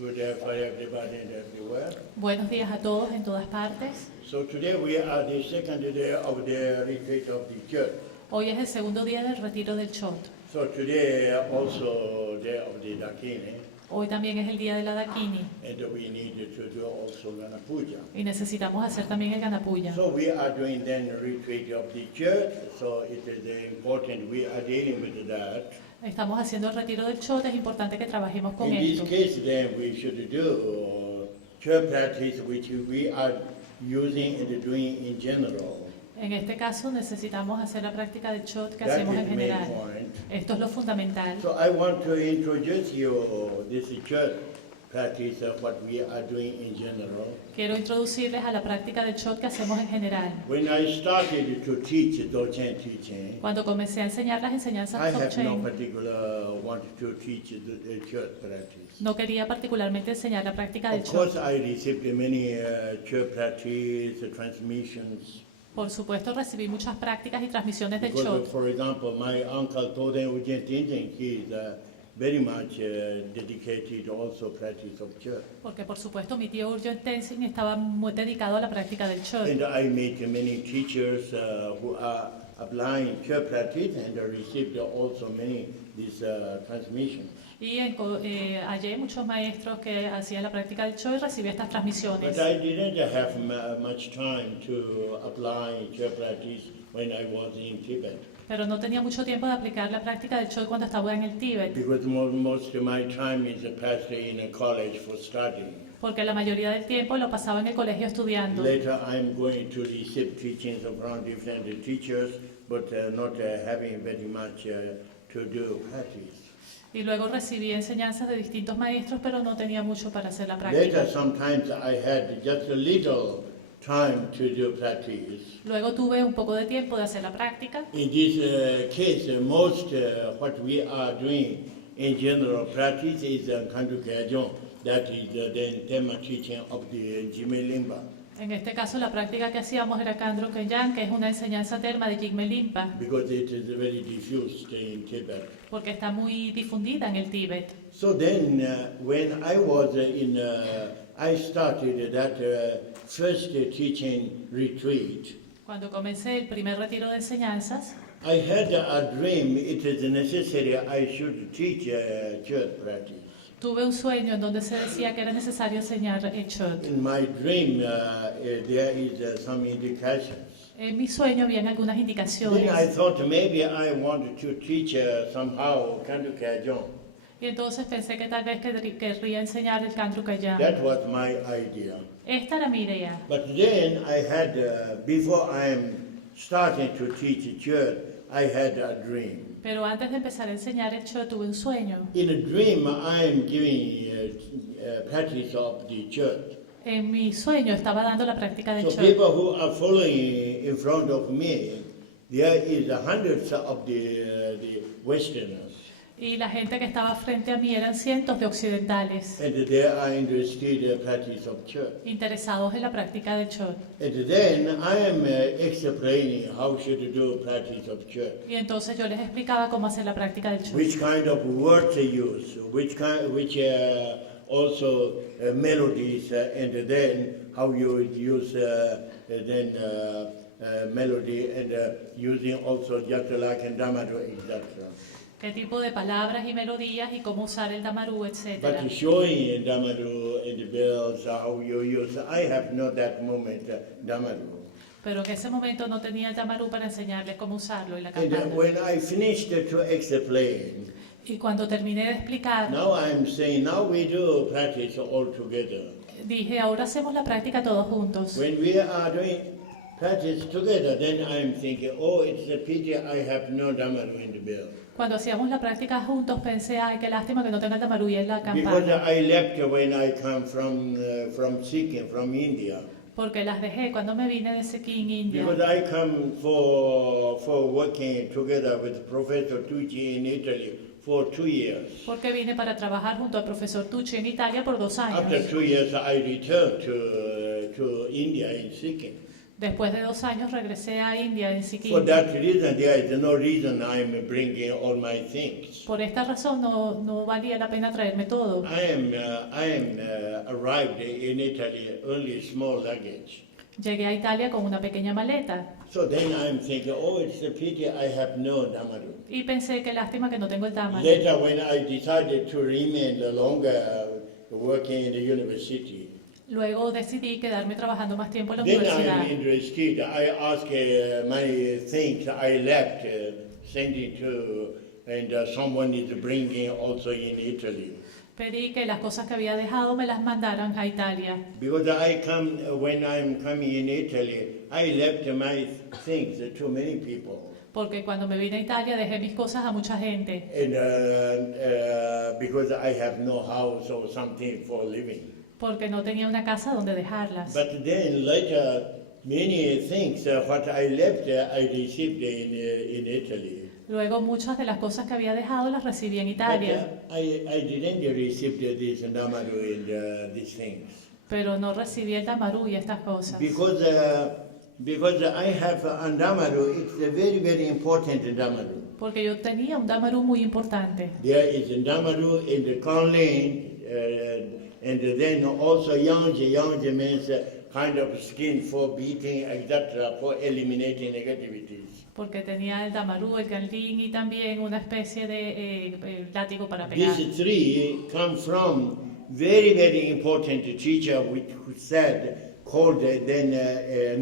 Good day for everybody and everywhere. Buenos días a todos en todas partes. So today we are the second day of the retreat of the church. Hoy es el segundo día del retiro del Chot. So today also day of the Dakini, Hoy también es el día de la Dakini and we need to do also Gana Puja. y necesitamos hacer también el Ganapuya. So we are doing then retreat of the church. So it is important we are dealing with that. Estamos haciendo el retiro del Chot, es importante que trabajemos con In this esto. case, then we should do church practice which we are using and doing in general. En este caso necesitamos hacer la práctica del Chot que That hacemos is en the main general. point. Esto es lo fundamental. So I want to introduce you this church practice of what we are doing in general. Quiero introducirles a la práctica del Chot que hacemos en general. When I started to teach Dzogchen teaching, Cuando comencé a enseñar las I enseñanzas have no Dzogchen, particular want to teach the church practice. no quería particularmente enseñar la práctica del Of course, Chot. I received many church practice transmissions. Por supuesto, recibí muchas prácticas y transmisiones del Because, Chot. for example, my uncle Toden Ujien Tenzin, he is very much dedicated also practice of church. Porque por supuesto mi tío Urgent Tenzin estaba muy dedicado a la práctica del Chot. And I met many teachers who are applying church practice and received also many these transmissions. Y hallé muchos maestros que hacían la práctica del Chot y recibí estas transmisiones. But I didn't have much time to apply church practice when I was in Tibet. Pero no tenía mucho tiempo de aplicar la práctica del Chot cuando estaba en el Tíbet, Because most of my time is passed in a college for studying. porque la mayoría del tiempo lo pasaba en el colegio estudiando. Later I'm going to receive teachings from different teachers, but not having very much to do practice. Y luego recibí enseñanzas de distintos maestros, pero no tenía mucho para hacer la Later práctica. sometimes I had just a little time to do practice. Luego tuve un poco de tiempo de hacer la práctica. In this case, most what we are doing in general practice is Kandu Kajong, that is the Dhamma teaching of the Jime Limba. En este caso, la práctica que hacíamos era Kandro Kenyan, que es una enseñanza terma de Jigme Limpa, Because it is very diffused in Tibet. porque está muy difundida en el Tíbet. So then, when I was I started that first teaching retreat. Cuando comencé el primer retiro de enseñanzas, I had a dream. It is necessary I should teach church practice. tuve un sueño en donde se decía que era necesario enseñar el Chot. In my dream, there is some indications. En mi sueño habían algunas Then I indicaciones. thought maybe I wanted to teach somehow Kandu Kajong. Y entonces pensé que tal vez querría enseñar el Kandro Kenyan. That was my idea. Esta era mi idea. But then I had, before I am starting to teach church, I had a dream. Pero antes de empezar a enseñar el Chot tuve un sueño. In a dream, I am giving practice of the church. En mi sueño estaba dando la práctica del So Chot. people who are following in front of me, there is hundreds of the Westerners. Y la gente que estaba frente a mí eran cientos de occidentales And they are interested in practice of church. interesados en la práctica del Chot. And then I am explaining how should do practice of church. Y entonces yo les explicaba cómo hacer la práctica del Chot. Which kind of words to use, which also melodies, and then how you would use melody and using also just like in Dhammaru, etc. Qué tipo de palabras y melodías y cómo usar el Damaru, etc. But showing in Dhammaru and the bells how you use, I have not that moment Dhammaru. Pero en ese momento no tenía el Damaru para enseñarles cómo usarlo y la And campana. when I finished to explain, Y cuando terminé de explicar, now I'm saying now we do practice all together. dije, ahora hacemos la práctica todos juntos. When we are doing practice together, then I'm thinking, oh, it's a pity I have no Dhammaru in the bell. Cuando hacíamos la práctica juntos pensé, ay, qué lástima que no tenga el Damaru y en la Because campana. I left when I come from Sikkim, from India. Porque las dejé cuando me vine de Sikkim, India. Because I come for working together with Professor Tucci in Italy for 2 years. Porque vine para trabajar junto al profesor Tucci en Italia por 2 After años. 2 years, I returned to India in Sikkim. Después de 2 años regresé a India en For Sikkim. that reason, there is no reason I'm bringing all my things. Por esta razón no valía la pena traerme todo. I am arrived in Italy only small luggage. Llegué a Italia con una pequeña maleta So then I'm thinking, oh, it's a pity I have no Damaru. y pensé que lástima que no tengo el Damaru. Later, when I decided to remain longer working in the university, Luego decidí quedarme trabajando más tiempo en la then universidad. I'm interested. I asked my things I left, sending to, and someone is bringing also in Italy. Pedí que las cosas que había dejado me las mandaran a Italia. Because when I'm coming in Italy, I left my things to many people. Porque cuando me vine a Italia dejé mis cosas a mucha gente. And because I have no house or something for living. Porque no tenía una casa donde dejarlas. But then later, many things what I left, I received in Italy. Luego muchas de las cosas que había dejado las recibí en Italia, But I didn't receive this Damaru and these things. pero no recibí el Damaru y estas cosas. Because I have a Damaru, it's a very, very important Damaru. Porque yo tenía un Damaru muy importante. There is a Damaru in the Conlin, and then also Yangji means kind of skin for beating, etc., for eliminating negativities. Porque tenía el Damaru, el Ganlin y también una especie de látigo para pegar. These three come from very, very important teacher who said, called then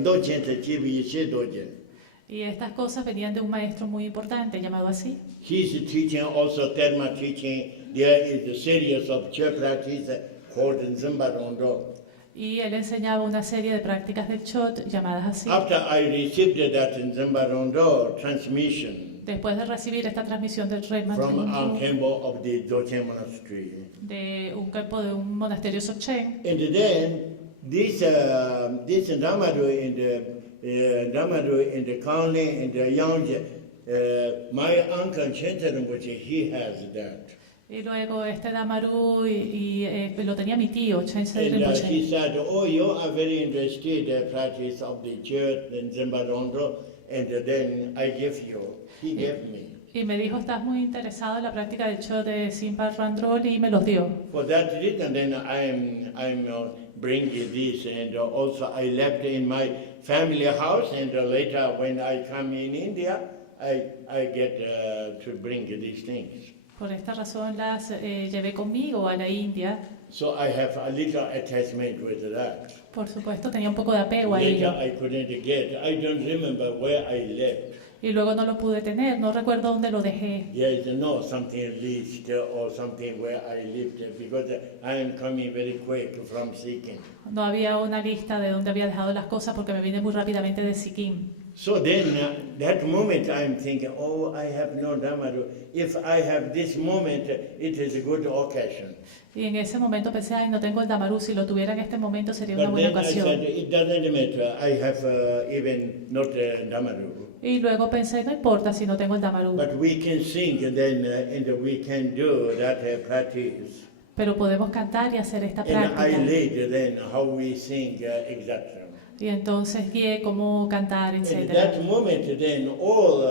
Dogen Chibi Yeshe Dogen. Y estas cosas venían de un maestro muy importante llamado así. He's teaching also Terma teaching. There is a series of chair practice called Nzimba Rondo. Y él enseñaba una serie de prácticas del Chot llamadas así. After I received that Nzimba Rondo transmission Después de recibir esta transmisión del Rey from Mantrungu Temple of the Dogen Monastery, de un campo de un monasterio Dzogchen, and then this Dhammaru in the Kaunli and the Yangji, my uncle Chenchen Rinpoche, he has that. y luego este Damaru lo tenía mi tío, Chense And he Rinpoche. said, oh, you are very interested in practice of the church in Zimbarondo, and then I give you. He gave me. Y me dijo, estás muy interesado en la práctica del Chot de Simpa Randrol y me los dio. For that reason, then I'm bringing this, and also I left in my family house, and later when I come in India, I get to bring these things. Por esta razón las llevé conmigo a la India. So I have a little attachment with that. Por supuesto, tenía un poco de apego a Later ello. I couldn't get. I don't remember where I left. Y luego no lo pude tener, no recuerdo dónde lo dejé. There is no something list or something where I lived because I am coming very quick from Sikkim. No había una lista de dónde había dejado las cosas porque me vine muy rápidamente de Sikkim. So then, that moment I'm thinking, oh, I have no Dhammaru. If I have this moment, it is a good occasion. Y en ese momento pensé, ay, no tengo el Damaru, si lo tuviera en este momento sería una But buena then I said, ocasión. it doesn't matter. I have even not Dhammaru. Y luego pensé, no importa si no tengo el Damaru, But we can sing then, and we can do that practice. pero podemos cantar y hacer esta And I práctica. laid then how we sing exactly. Y entonces guié cómo cantar, In etc. that moment, then all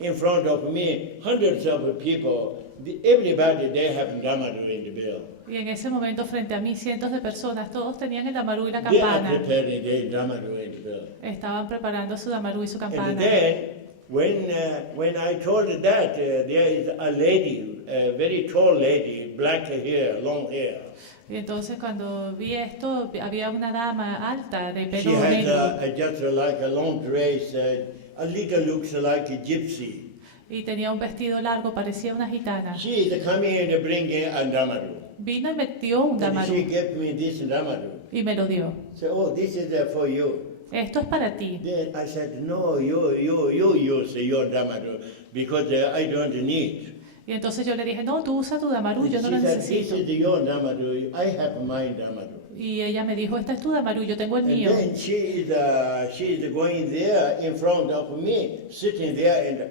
in front of me, hundreds of people, everybody they have Dhammaru in the bell. Y en ese momento frente a mí cientos de personas, todos tenían el Damaru y la They are campana. preparing their Dhammaru in the bell. Estaban preparando su Damaru y su And campana. then, when I told that, there is a lady, a very tall lady, black hair, long hair. Y entonces cuando vi esto, había una dama alta de She pelo has negro just like a long dress, a little looks like a gypsy. y tenía un vestido largo, parecía una gitana. She is coming and bringing a Dhammaru. Vino y me dio un And she Damaru gave me this Dhammaru. y me lo dio. So, oh, this is for you. Esto es para ti. Then I said, no, you use your Dhammaru because I don't need. Y entonces yo le dije, no, tú usa tu Damaru, And yo no she lo said, this necesito. is your Dhammaru, I have my Dhammaru. Y ella me dijo, este es tu Damaru, yo tengo el And mío. then she is going there in front of me, sitting there, and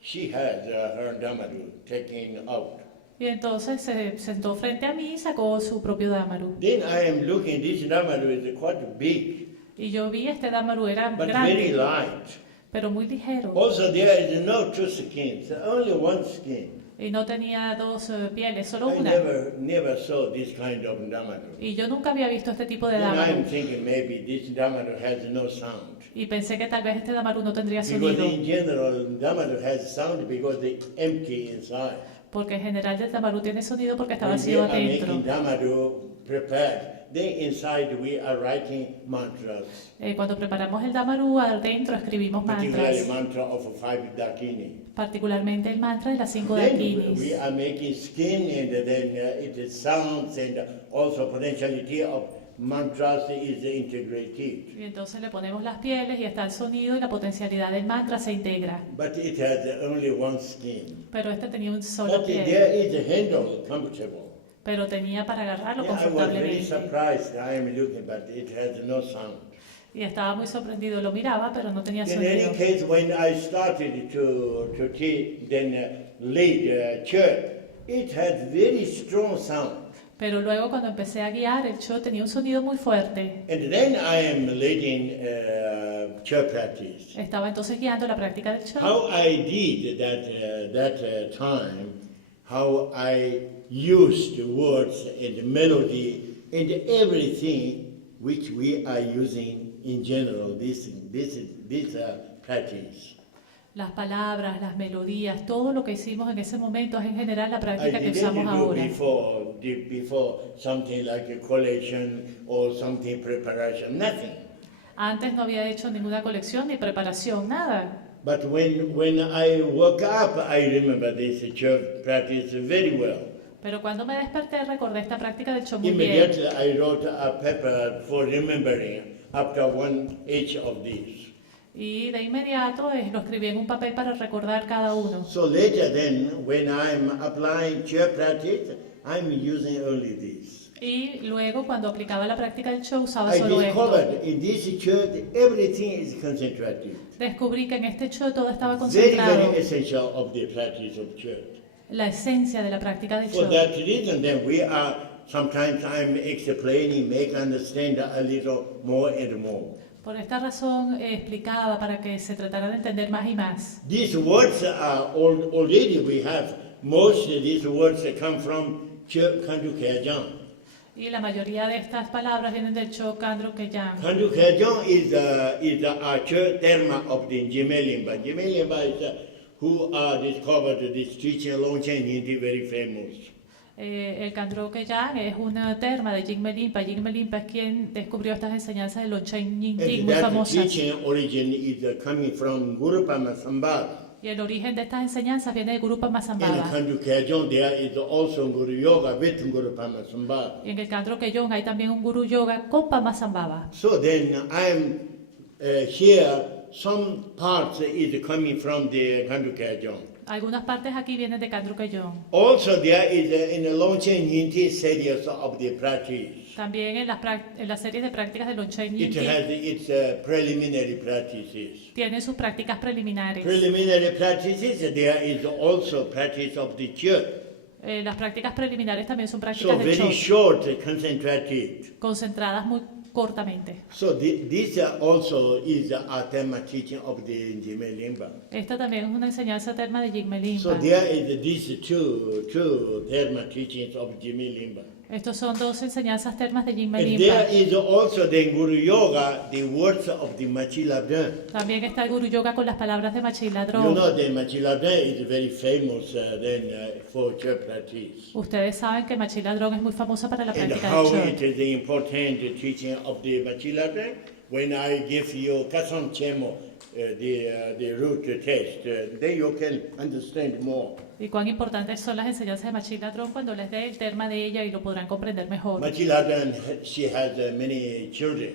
she has her Dhammaru taken out. Y entonces se sentó frente a mí y sacó su propio Damaru. Then I am looking, this Dhammaru is quite big. Y yo vi este Damaru, era but very grande, light. pero muy ligero. Also, there is no two skins, only one skin. Y no tenía dos pieles, solo I una. never saw this kind of Damaru. Y yo nunca había visto este tipo de Then I'm Damaru. thinking maybe this Damaru has no sound. Y pensé que tal vez este Damaru no tendría Because sonido, in general, Damaru has sound because they empty inside. porque en general el Damaru tiene sonido porque está When we vacío are adentro. making Damaru prepared, then inside we are writing mantras, Cuando preparamos el Damaru, adentro escribimos particularly mantras, mantra of 5 Dakini. particularmente el mantra de las 5 Then dakinis. we are making skin and then it sounds and also potentiality of mantras is integrated. Y entonces le ponemos las pieles y está el sonido y la potencialidad del mantra se integra. But it has only one skin. Pero este tenía un solo But pie, there is a handle comfortable. pero tenía para agarrarlo Yeah, I was very confortablemente. surprised. I am looking, but it has no sound. Y estaba muy sorprendido, lo miraba, pero no tenía In any sonido. case, when I started to lead church, it had very strong sound. Pero luego cuando empecé a guiar, el show tenía un sonido muy fuerte. And then I am leading church practice. Estaba entonces guiando la práctica del show. How I did that time, how I used the words and the melody and everything which we are using in general, this practice. Las palabras, las melodías, todo lo que hicimos en ese momento es en general la I práctica que didn't usamos do ahora. before something like a collation or something preparation, nothing. Antes no había hecho ninguna colección ni preparación, nada. But when I woke up, I remember this church practice very well. Pero cuando me desperté recordé esta práctica del show muy bien. Immediately I wrote a paper for remembering after each of these. Y de inmediato lo escribí en un papel para recordar cada uno. So later then, when I'm applying church practice, I'm using only this. Y luego cuando aplicaba la práctica del show usaba I solo esto. discovered in this church everything is concentrated. Descubrí que en este show todo estaba Very, concentrado, very essential of the practice of church. la esencia de la práctica del For show. that reason, then sometimes I'm explaining, make understand a little more and more. Por esta razón explicaba para que se tratara de entender más y más. These words are already we have. Most of these words come from Kandu Khajan. Y la mayoría de estas palabras vienen del show Kandro Keyan. Kandu Khajan is the archer terma of the Jimelimba. Jimelimba is who discovered this teaching Longchen Hindi, very famous. El Kandro Keyan es una terma de Jigme Limpa. Jigme Limpa es quien descubrió estas enseñanzas de Longchen Yingting And muy that famosas. teaching origin is coming from Guru Pama Sambhava. Y el origen de estas enseñanzas viene de Guru In Pamasambhava. Kandu Khajan there is also Guru Yoga with Guru Pama Sambhava. Y en el Kandro Keyon hay también un Guru Yoga con Pamasambhava. So then I'm here, some parts is coming from the Kandu Khajan. Algunas partes aquí vienen de Kandro Keyon. Also there is in the Longchen Yinti series of the practice. También en las series de prácticas de Longchen It Yingting has its preliminary practices. tienen sus prácticas preliminares. Preliminary practices, there is also practice of the church. Las prácticas preliminares también son So prácticas de very show, short, concentrated. concentradas muy cortamente. So this also is a tema teaching of the Jime Limba. Esta también es una enseñanza terma de Jigme Limpa. So there is these two tema teachings of Jime Limba. Estos son dos enseñanzas termas de Jigme And Limpa. there is also the Guru Yoga, the words of the Machilabdan. También está el Guru Yoga con las palabras de Machi You Ladrón. know the Machilabdan is very famous for church practice. Ustedes saben que Machi Ladrón es muy famosa para la And práctica how del it show. is the important teaching of the Machilabdan. When I give you Kasam Chemo, the root test, then you can understand more. Y cuán importantes son las enseñanzas de Machi Ladrón cuando les dé el terma de ella y lo podrán comprender mejor. Machilabdan, she has many children.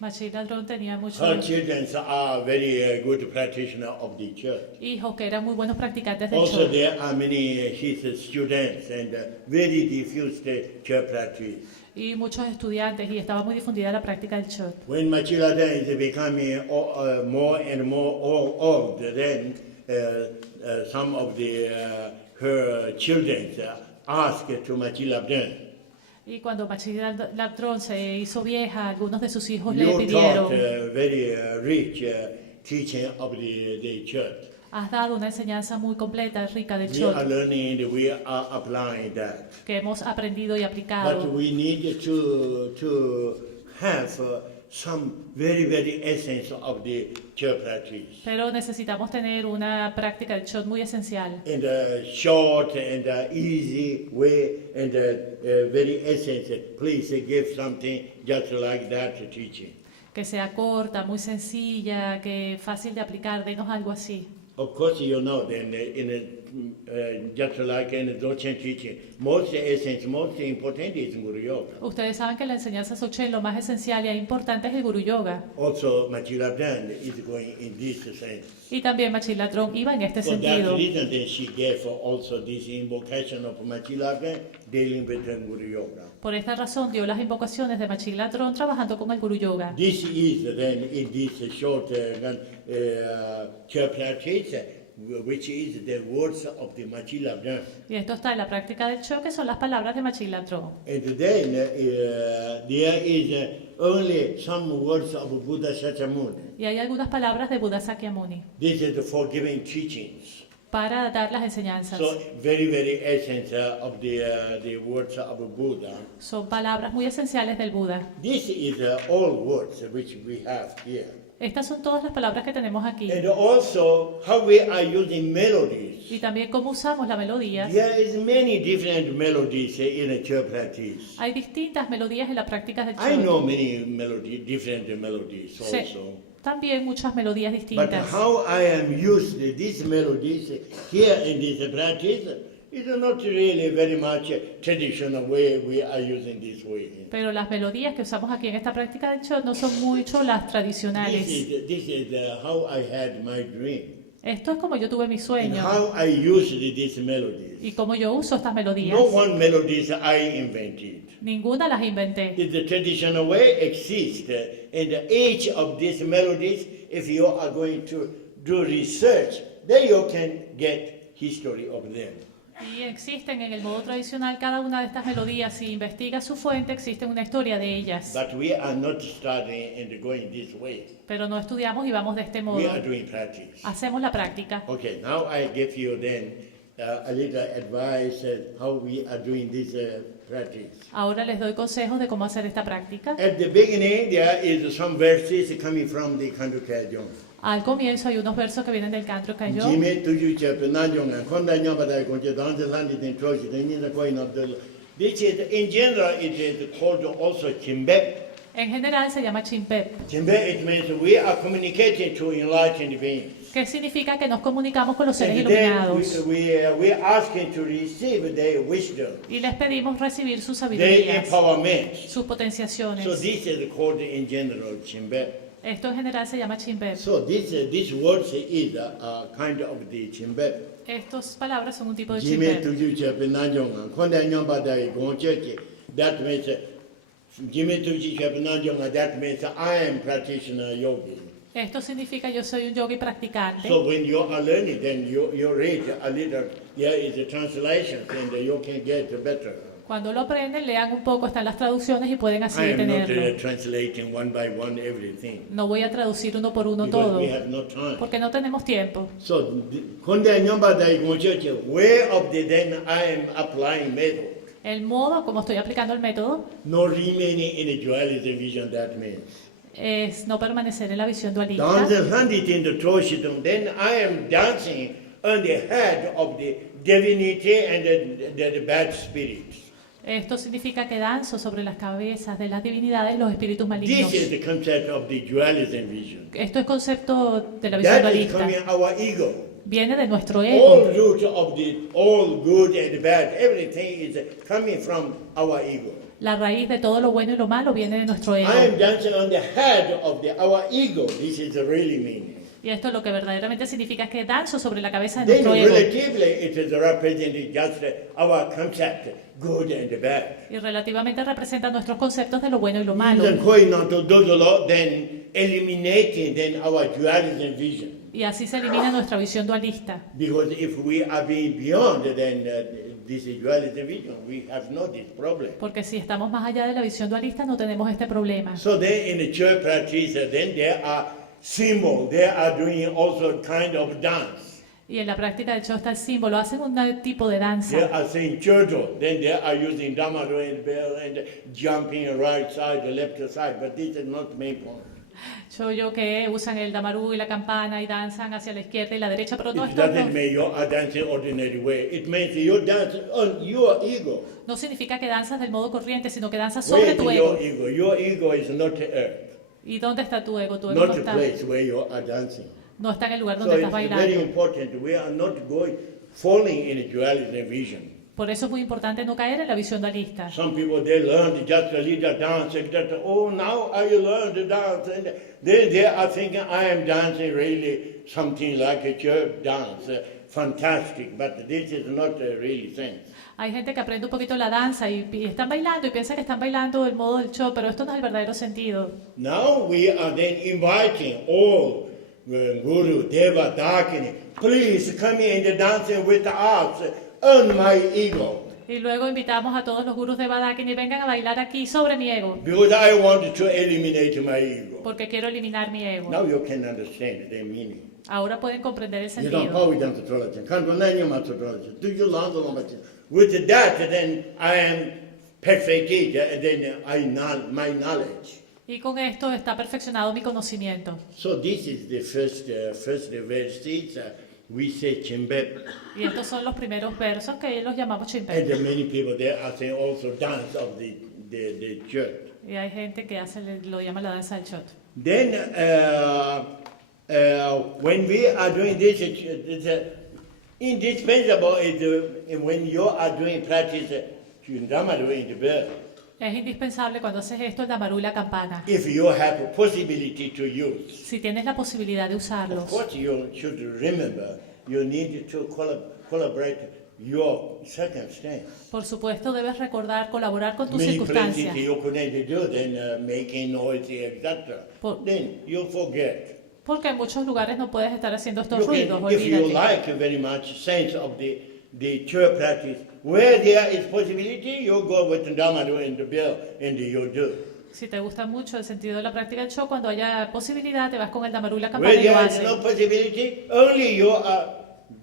Machi Ladrón tenía Her muchos children are very good practitioners of the church. hijos que eran muy buenos practicantes del Also, show. there are many his students and very diffused church practice. Y muchos estudiantes, y estaba muy difundida la práctica del show. When Machilabdan is becoming more and more old, then some of her children ask to Machilabdan. Y cuando Machila Ladrón se hizo vieja, algunos de sus hijos le You pidieron, taught very rich teaching of the church. has dado una enseñanza muy completa, rica del We are Chot, learning and we are applying that. que hemos aprendido y But aplicado. we need to have some very essence of the church practice. Pero necesitamos tener una práctica del Chot muy esencial. In the short and easy way and very essence. Please give something just like that teaching. Que sea corta, muy sencilla, que fácil de aplicar, denos algo así. Of course, you know, then just like in the Dzogchen teaching, most essence, most important is Guru Yoga. Ustedes saben que en la enseñanza Dzogchen lo más esencial y importante es el Guru Yoga. Also, Machilabdan is going in this sense. Y también Machil Ladrón iba en este For that sentido. reason, then she gave also this invocation of Machilabdan dealing with the Guru Yoga. Por esta razón dio las invocaciones de Machil Ladrón trabajando con el Guru Yoga. This is then in this short practice, which is the words of the Machilabdan. Y esto está en la práctica del Cho, que son las palabras de Machil Ladrón. And then there is only some words of Buddha Shakyamuni. Y hay algunas palabras de Buda Sakyamuni This is the forgiving teachings. para dar las enseñanzas. So very essence of the words of Buddha. Son palabras muy esenciales del Buda. This is all words which we have here. Estas son todas las palabras que tenemos aquí. And also how we are using melodies. Y también cómo usamos la melodía. There is many different melodies in a church practice. Hay distintas melodías en la práctica del I know Cho. many different melodies Sí, also. también muchas melodías But distintas. how I am used these melodies here in this practice is not really very much traditional way we are using this way. Pero las melodías que usamos aquí en esta práctica del Cho no son mucho las tradicionales. This is how I had my dream. Esto es como yo tuve mi And sueño how I used these melodies. y como yo uso estas melodías. No one melodies I invented. Ninguna las inventé. The traditional way exists, and each of these melodies, if you are going to do research, then you can get history of them. Y existen en el modo tradicional cada una de estas melodías. Si investigas su fuente, existe una historia de ellas. But we are not studying and going this way. Pero no estudiamos y vamos de este modo. We are doing practice. Hacemos la práctica. Okay, now I give you then a little advice how we are doing this practice. Ahora les doy consejos de cómo hacer esta práctica. At the beginning, there is some verses coming from the Khandukya. Al comienzo hay unos versos que vienen del canto Kayo. Jime tuju chepe nanjonga konda nyambada konje danje landi den troji den yina koi nabdul. This is in general it is called also chimbe. En general se llama Chimpep, Chimbe it means we are communicating to enlightened beings. que significa que nos comunicamos con los seres And then iluminados we are asking to receive their wisdom, y les pedimos recibir sus their sabidurías, empowerment. sus potenciaciones. So this is called in general chimbe. Esto en general se llama Chimpep. So this words is a kind of the chimbe. Estas palabras son un tipo de Jime Chimpep. tuju chepe nanjonga konda nyambada gonche. That means Jime tuju chepe nanjonga. That means I am practitioner yogi. Esto significa yo soy un yogi practicante. So when you are learning, then you read a little. There is a translation, and you can get better. Cuando lo aprenden, lean un poco, están las traducciones y pueden así I am not tenerlo. translating one by one everything No voy a traducir uno por uno because todo, we have no time. porque no tenemos tiempo. So konda nyambada gonche. Where of the then I am applying method. El modo como estoy aplicando el método No remaining in a dualism vision. That means. es no permanecer en la visión dualista. Dancing handit in the Troshidum, then I am dancing on the head of the divinity and the bad spirits. Esto significa que danzo sobre las cabezas de las divinidades y los espíritus malignos. This is the concept of the dualism vision. Esto es concepto de la visión That is dualista. coming our ego. Viene de nuestro All ego. root of the all good and bad, everything is coming from our ego. La raíz de todo lo bueno y lo malo viene de nuestro ego. I am dancing on the head of our ego. This is the really meaning. Y esto lo que verdaderamente significa es que danzo sobre la cabeza de Then nuestro ego. relatively it is representing just our concept, good and bad. Y relativamente representa nuestros conceptos de lo bueno y lo malo. Then eliminating then our dualism vision. Y así se elimina nuestra visión dualista. Because if we are being beyond then this dualism vision, we have no this problem. Porque si estamos más allá de la visión dualista no tenemos este problema. So then in the church practice, then there are symbols, they are doing also kind of dance. Y en la práctica del Cho está el símbolo, hacen un tipo de They danza. are saying Churdo, then they are using Dhamaro and bell and jumping right side, the left side, but this is not main point. Yo que usan el damarú y la campana y danzan hacia la izquierda y la derecha, pero no, It esto doesn't mean you are dancing ordinary way. It means you dance on your ego. no significa que danzas del modo corriente, sino que danzas sobre Where tu is ego. your ego? Your ego is not earth, ¿Y dónde está tu ego? Tu ego not no the está, place where you are dancing. no está en el lugar So donde it's estás very bailando. important. We are not going falling in dualism vision. Por eso es muy importante no caer en la visión dualista. Some people they learn just a little dance and that, oh now I learned to dance and they are thinking I am dancing really something like a church dance, fantastic, but this is not really sense. Hay gente que aprende un poquito la danza y están bailando y piensa que están bailando el modo del show, pero esto no es el verdadero sentido. Now we are then inviting all Guru, Deva, Dakini, please come in and dancing with us on my ego. Y luego invitamos a todos los gurús de Badakini y vengan a bailar aquí sobre mi ego, Because I want to eliminate my ego. porque quiero eliminar mi ego. Now you can understand the meaning. Ahora pueden comprender el You don't sentido. know we don't tolerate. Can't do any much tolerate. Do you learn the language? With that, then I am perfected. Then my knowledge. Y con esto está perfeccionado mi conocimiento. So this is the first verses. We say Chimbep, Y estos son los primeros versos que los llamamos and chimpé. many people there are saying also dance of the church. Y hay gente que lo llama la danza del shot. Then when we are doing this, it's indispensable is when you are doing practice Dhamaro in the bell. Es indispensable cuando haces esto el damarú y la campana. If you have a possibility to use, Si tienes la posibilidad de of usarlos, course you should remember you need to collaborate your circumstance. por supuesto debes recordar, colaborar con tus Many places circunstancias. you couldn't do, then making noise, etc. Por- Then you forget. Porque en muchos lugares no puedes estar haciendo estos You ruidos, can, if you olvídate. like very much sense of the church practice, where there is possibility, you go with the Dhamaro and the bell and you do. Si te gusta mucho el sentido de la práctica del show, cuando haya posibilidad te vas con el damarú y la campana Where y lo there is haces. no possibility, only you are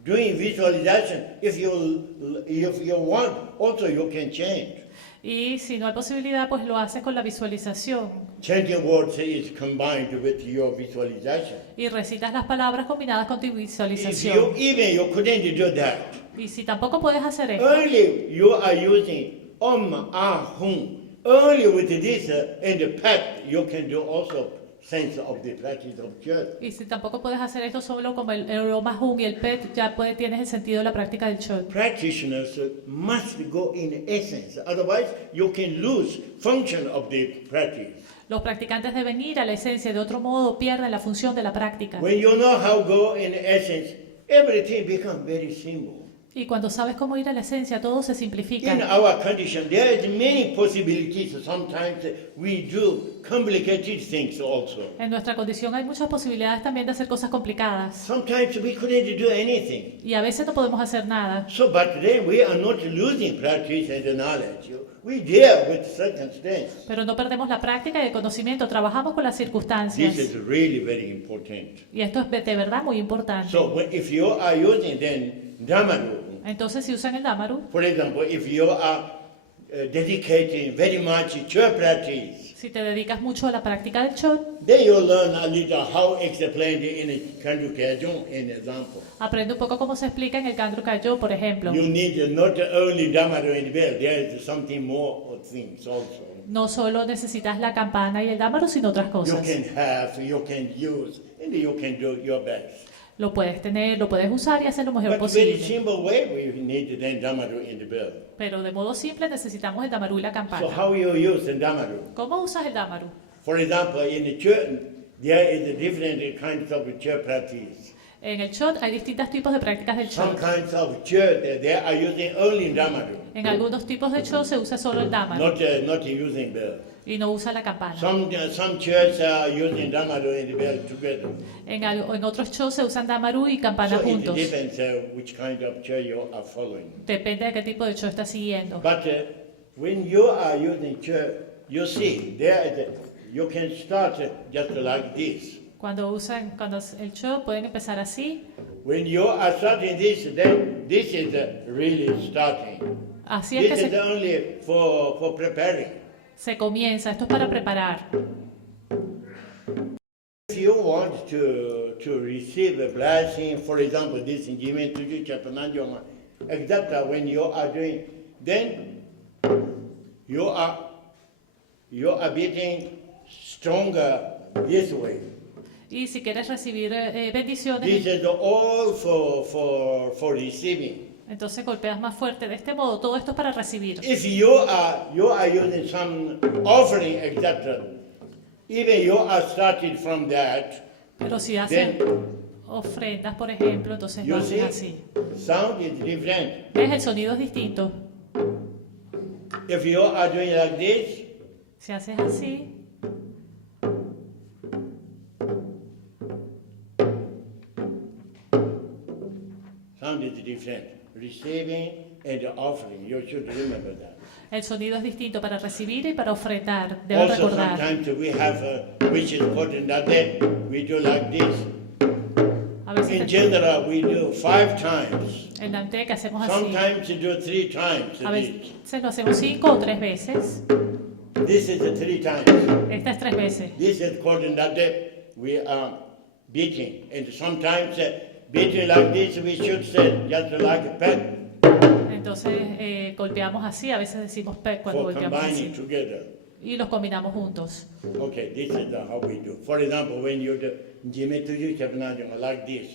doing visualization. If you want, also you can change. Y si no hay posibilidad, pues lo haces con la visualización. Chanting words is combined with your visualization. Y recitas las palabras combinadas con tu If you visualización. even you couldn't do that, Y si tampoco puedes hacer esto, only you are using Om Ah Hum. Only with this and the pat you can do also sense of the practice of church. y si tampoco puedes hacer esto solo como el Omahum y el PET, ya tienes el sentido de la práctica del shot. Practitioners must go in essence, otherwise you can lose function of the practice. Los practicantes deben ir a la esencia, de otro modo pierden la función de la práctica. When you know how to go in essence, everything becomes very simple. Y cuando sabes cómo ir a la esencia, todo se In simplifica. our condition, there is many possibilities. Sometimes we do complicated things also. En nuestra condición hay muchas posibilidades también de hacer cosas complicadas. Sometimes we couldn't do anything. Y a veces no podemos hacer nada. So, but then we are not losing practice and the knowledge. We deal with circumstance. Pero no perdemos la práctica y el conocimiento, trabajamos con las This circunstancias. is really very important. Y esto es de verdad muy importante. So, if you are using then Dhamaro, Entonces, si usan el Damaru, for example, if you are dedicating very much church practice, si te dedicas mucho a la práctica del Chot, then you learn a little how explained in a Kandu Kajong, in example. aprende un poco cómo se explica en el Kandru Kayo, por ejemplo. You need not only Dhamaro and bell, there is something more things also. No solo necesitas la campana y el Damaru, sino otras You cosas. can have, you can use, and you can do your best. Lo puedes tener, lo puedes usar y hacer lo mejor But very posible. simple way, we need then Dhamaro and the bell. Pero de modo simple necesitamos el Damaru y la So campana. how you use the Dhamaro? ¿Cómo usas el Damaru? For example, in the church, there is a different kinds of church practice. En el Chot hay distintos tipos de prácticas del Some Chot. kinds of church, they are using only Dhamaro, En algunos tipos de Chot se usa solo el Damaru, not using bell. y no usa la campana. Some churches are using damaru and the bell together. En otros shows se usan damaru y campana So it juntos. depends which kind of church you are following. Depende de qué tipo de show estás siguiendo. But when you are using church, you see you can start just like this. Cuando el show pueden empezar así. When you are starting this, then this is really starting. Así es This que is only for preparing. se comienza. Esto es para preparar. If you want to receive a blessing, for example, this in Jimen Tuju Chapananjoma, exactly when you are doing, then you are getting stronger this way. Y si quieres recibir bendiciones, This is all for receiving. entonces golpeas más fuerte. De este modo, todo esto es para recibir. If you are using some offering, etc., even you are started from that, Pero si haces then ofrendas, por ejemplo, entonces lo you see, haces así. sound is different. ¿Ves? El sonido es distinto. If you are doing like this, Si haces así, sound is different. Receiving and offering, you should remember that. el sonido es distinto para recibir y para ofrendar. Deben Also, recordar. sometimes we have, which is important that day, we do like this. A veces In general, we do 5 times. el dante que hacemos así. Sometimes you do 3 times. A This. veces lo hacemos 5 o 3 veces. This is the 3 times. Esta es 3 veces. This is called in that day, we are beating. And sometimes beating like this, we should say just like a pen Entonces golpeamos así, a veces decimos pec cuando for golpeamos combining así. together. Y los combinamos juntos. Okay, this is how we do. For example, when you do Jimmy to you like this.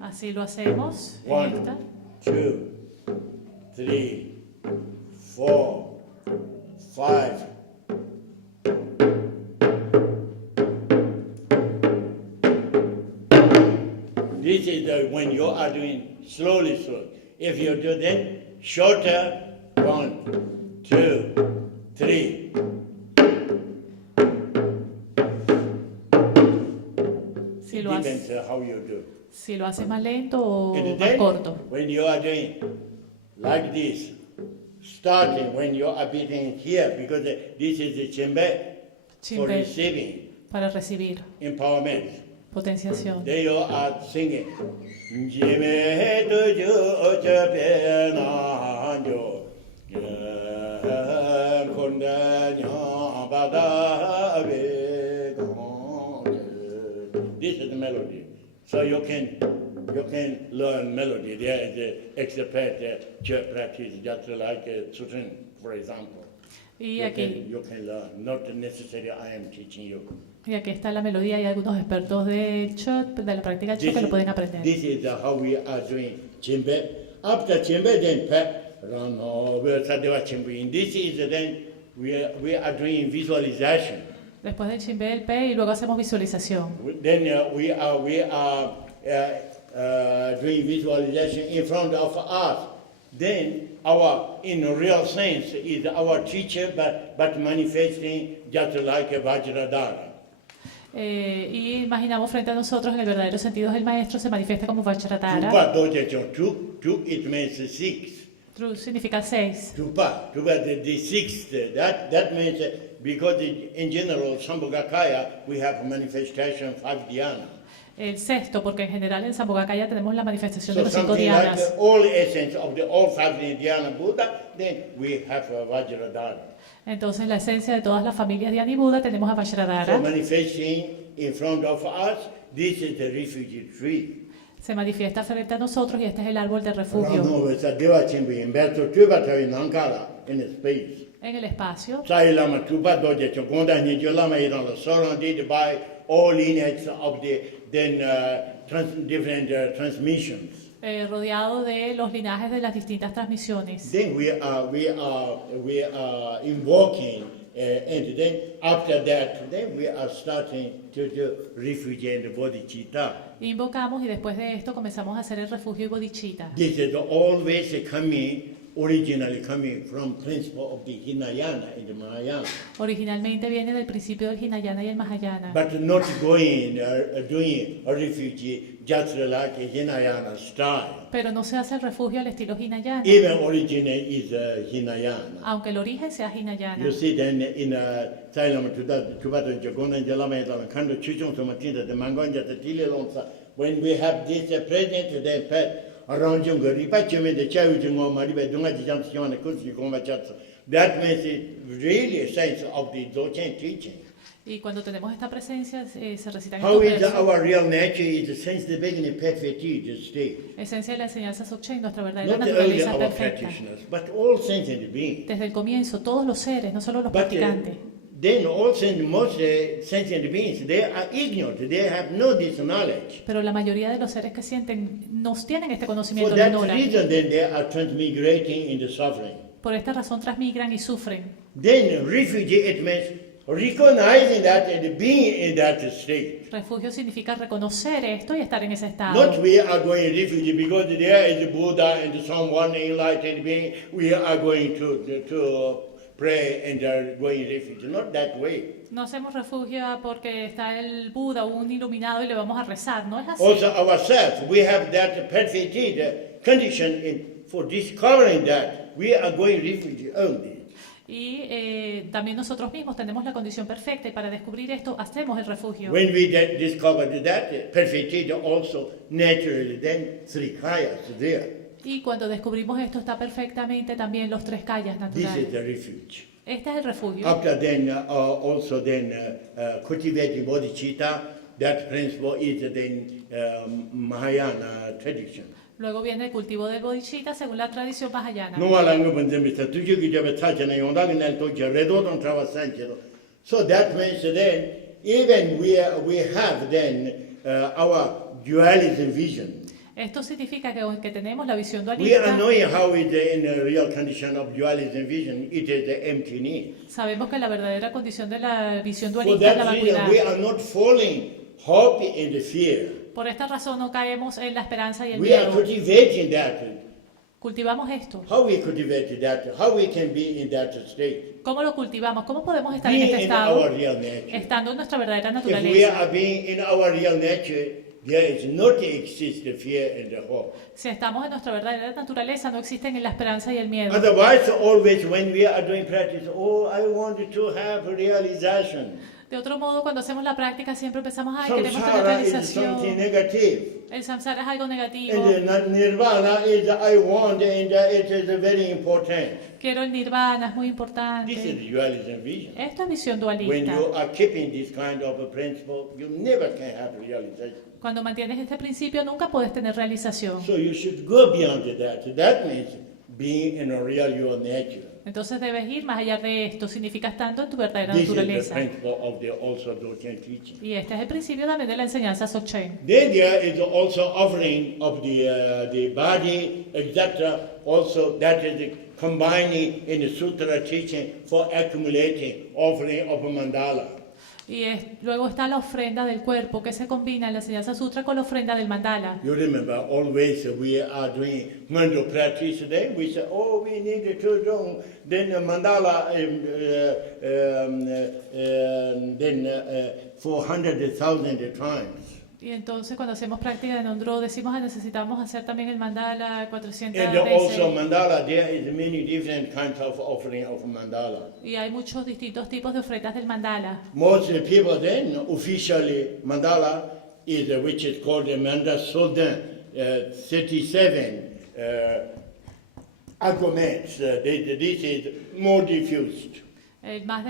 Así lo hacemos. En 1, esta. 2, 3, 4, 5. This is when you are doing slowly. If you do then shorter, 1, 2, 3. Si lo, Depends how you do. si lo haces más lento o And más then, corto. when you are doing like this, starting when you are beating here, because this is the chimbe for Chimbe receiving para recibir empowerment. potenciación. Then you are singing. Jime tuju chepe na jo, konda nya bada ve gong. This is the melody. So you can learn melody. There is the expert church practice, just like Sutrin, for example. Y aquí, You can learn. Not necessarily I am teaching you. y aquí está la melodía. Hay algunos expertos del chot, de la práctica del chot, que lo pueden aprender. This is how we are doing chimbe. After chimbe, then pep rano sadewa chimbe. This is then we are doing visualization. Después del chimbe, el pe, y luego hacemos visualización. Then we are doing visualization in front of us. Then our, in a real sense, is our teacher, but manifesting just like a Vajradhara. Y imaginamos frente a nosotros, en el verdadero sentido, el maestro se manifiesta como Vajradhara. Tupa dojecho, tu it means 6. True significa 6. Tupa, the sixth. That means because in general, Sambhogakaya, we have manifestation 5 dhyana. El sexto, porque en general en Sambhogakaya tenemos la manifestación de So los 5 something like dhyanas. the all essence of the all 5 dhyana Buddha, then we have a Vajradhara. Entonces, la esencia de todas las familias de Ani Buda tenemos a So Vajradhara. manifesting in front of us, this is the refugee tree. Se manifiesta frente a nosotros y este es el árbol de refugio Rano is a deva chimbi in beto tuba tavi nankara in space. en el espacio. Sai lama tuba doje chokonda ni lama idan la surrounded by all lineages of the then different transmissions. Rodeado de los linajes de las distintas transmisiones. Then we are invoking, and then after that, then we are starting to do refugee and bodhicitta. Invocamos y después de esto comenzamos a hacer el refugio y bodhicitta. This is always coming originally coming from principle of the Hinayana in the Mahayana, Originalmente viene del principio del Hinayana y el Mahayana, but not going doing a refugee just like a Hinayana style. pero no se hace el refugio al estilo Hinayana, Even origin is Hinayana. aunque el origen sea Hinayana. You see, then in Thailand, Tibet, Jagona, Jalama, Kando, Chichon, Tomatina, the Manganja, the Tililonsa, when we have this president, then pet around Jungle, Ripachim, the Chavijum, Mariba, Dunga, Jamsian, Kusi, Komachatsu. That means it really a sense of the Dzogchen teaching. Y cuando tenemos esta presencia, se recitan How estos is versos. our real nature is since the beginning perfect state. Esencia de la enseñanza Dzogchen, nuestra verdadera Not only naturaleza our perfecta. practitioners, but all sentient beings. Desde el comienzo, todos los seres, no solo los But practicantes. then also most sentient beings, they are ignorant, they have no this knowledge. Pero la mayoría de los seres que sienten no tienen este For conocimiento, lo that ignoran. reason, then they are transmigrating in the suffering. Por esta razón transmigran y sufren. Then refugee, it means recognizing that and being in that state. Refugio significa reconocer esto y estar en ese Not estado. we are going refugee because there is a Buddha and someone enlightened being, we are going to pray and are going refugee. Not that way. No hacemos refugio porque está el Buda o un iluminado y le vamos a rezar. No es así. Also ourselves, we have that perfected condition for discovering that we are going refugee only. Y también nosotros mismos tenemos la condición perfecta y para descubrir esto hacemos el refugio. When we discovered that, perfected also naturally, then three kayas there. Y cuando descubrimos esto está perfectamente también los tres kayas This is naturales. the refuge. Este es el refugio. After then, also then cultivating bodhicitta, that principle is then Mahayana tradition. Luego viene el cultivo del bodhicitta según la tradición mahayana. No alanga bandemista, tuju ki jabe tachana yonda gnal to redo don trava sanchero. So that means then even we have then our dualism vision. Esto significa que aunque tenemos la visión We are dualista, knowing how is in a real condition of dualism vision, it is the emptiness. sabemos que la verdadera condición de la visión For dualista es la that reason, vacuidad. we are not falling hope in the fear. Por esta razón no caemos en la esperanza y el We are miedo. cultivating that. Cultivamos esto. How we cultivate that? How we can be in that state? ¿Cómo lo cultivamos? ¿Cómo podemos estar en Being este in estado? our real nature. Estando en nuestra verdadera If we naturaleza. are being in our real nature, there is not exist the fear and the hope. Si estamos en nuestra verdadera naturaleza, no existen la esperanza y el miedo. Otherwise, always when we are doing practice, oh, I want to have realization. De otro modo, cuando hacemos la práctica, siempre pensamos, ay, queremos tener Samsara is realización. something negative. El samsara es algo negativo. And nirvana is I want, and it is very important. Quiero el nirvana, es muy This importante. is dualism vision. Esto es visión When dualista. you are keeping this kind of a principle, you never can have realization. Cuando mantienes este principio, nunca puedes tener realización. So you should go beyond that. That means being in a real your nature. Entonces debes ir más allá de esto. Significa estando en tu verdadera This is the naturaleza. principle of the also Dzogchen teaching. Y este es el principio también de la enseñanza Dzogchen. Then there is also offering of the body, etc. Also that is combining in the sutra teaching for accumulating offering of a mandala. Y luego está la ofrenda del cuerpo que se combina en la enseñanza sutra con la ofrenda del mandala. You remember always we are doing Mando practice today. We say, oh, we need to do then the mandala then 400,000 times. Y entonces cuando hacemos práctica de Nondro decimos que necesitamos hacer también el mandala 400 And also veces. mandala, there is many different kinds of offering of mandala. Y hay muchos distintos tipos de ofrendas del mandala. Most people then officially mandala is which is called the Manda Sodan 37 arguments. This is more diffused. El más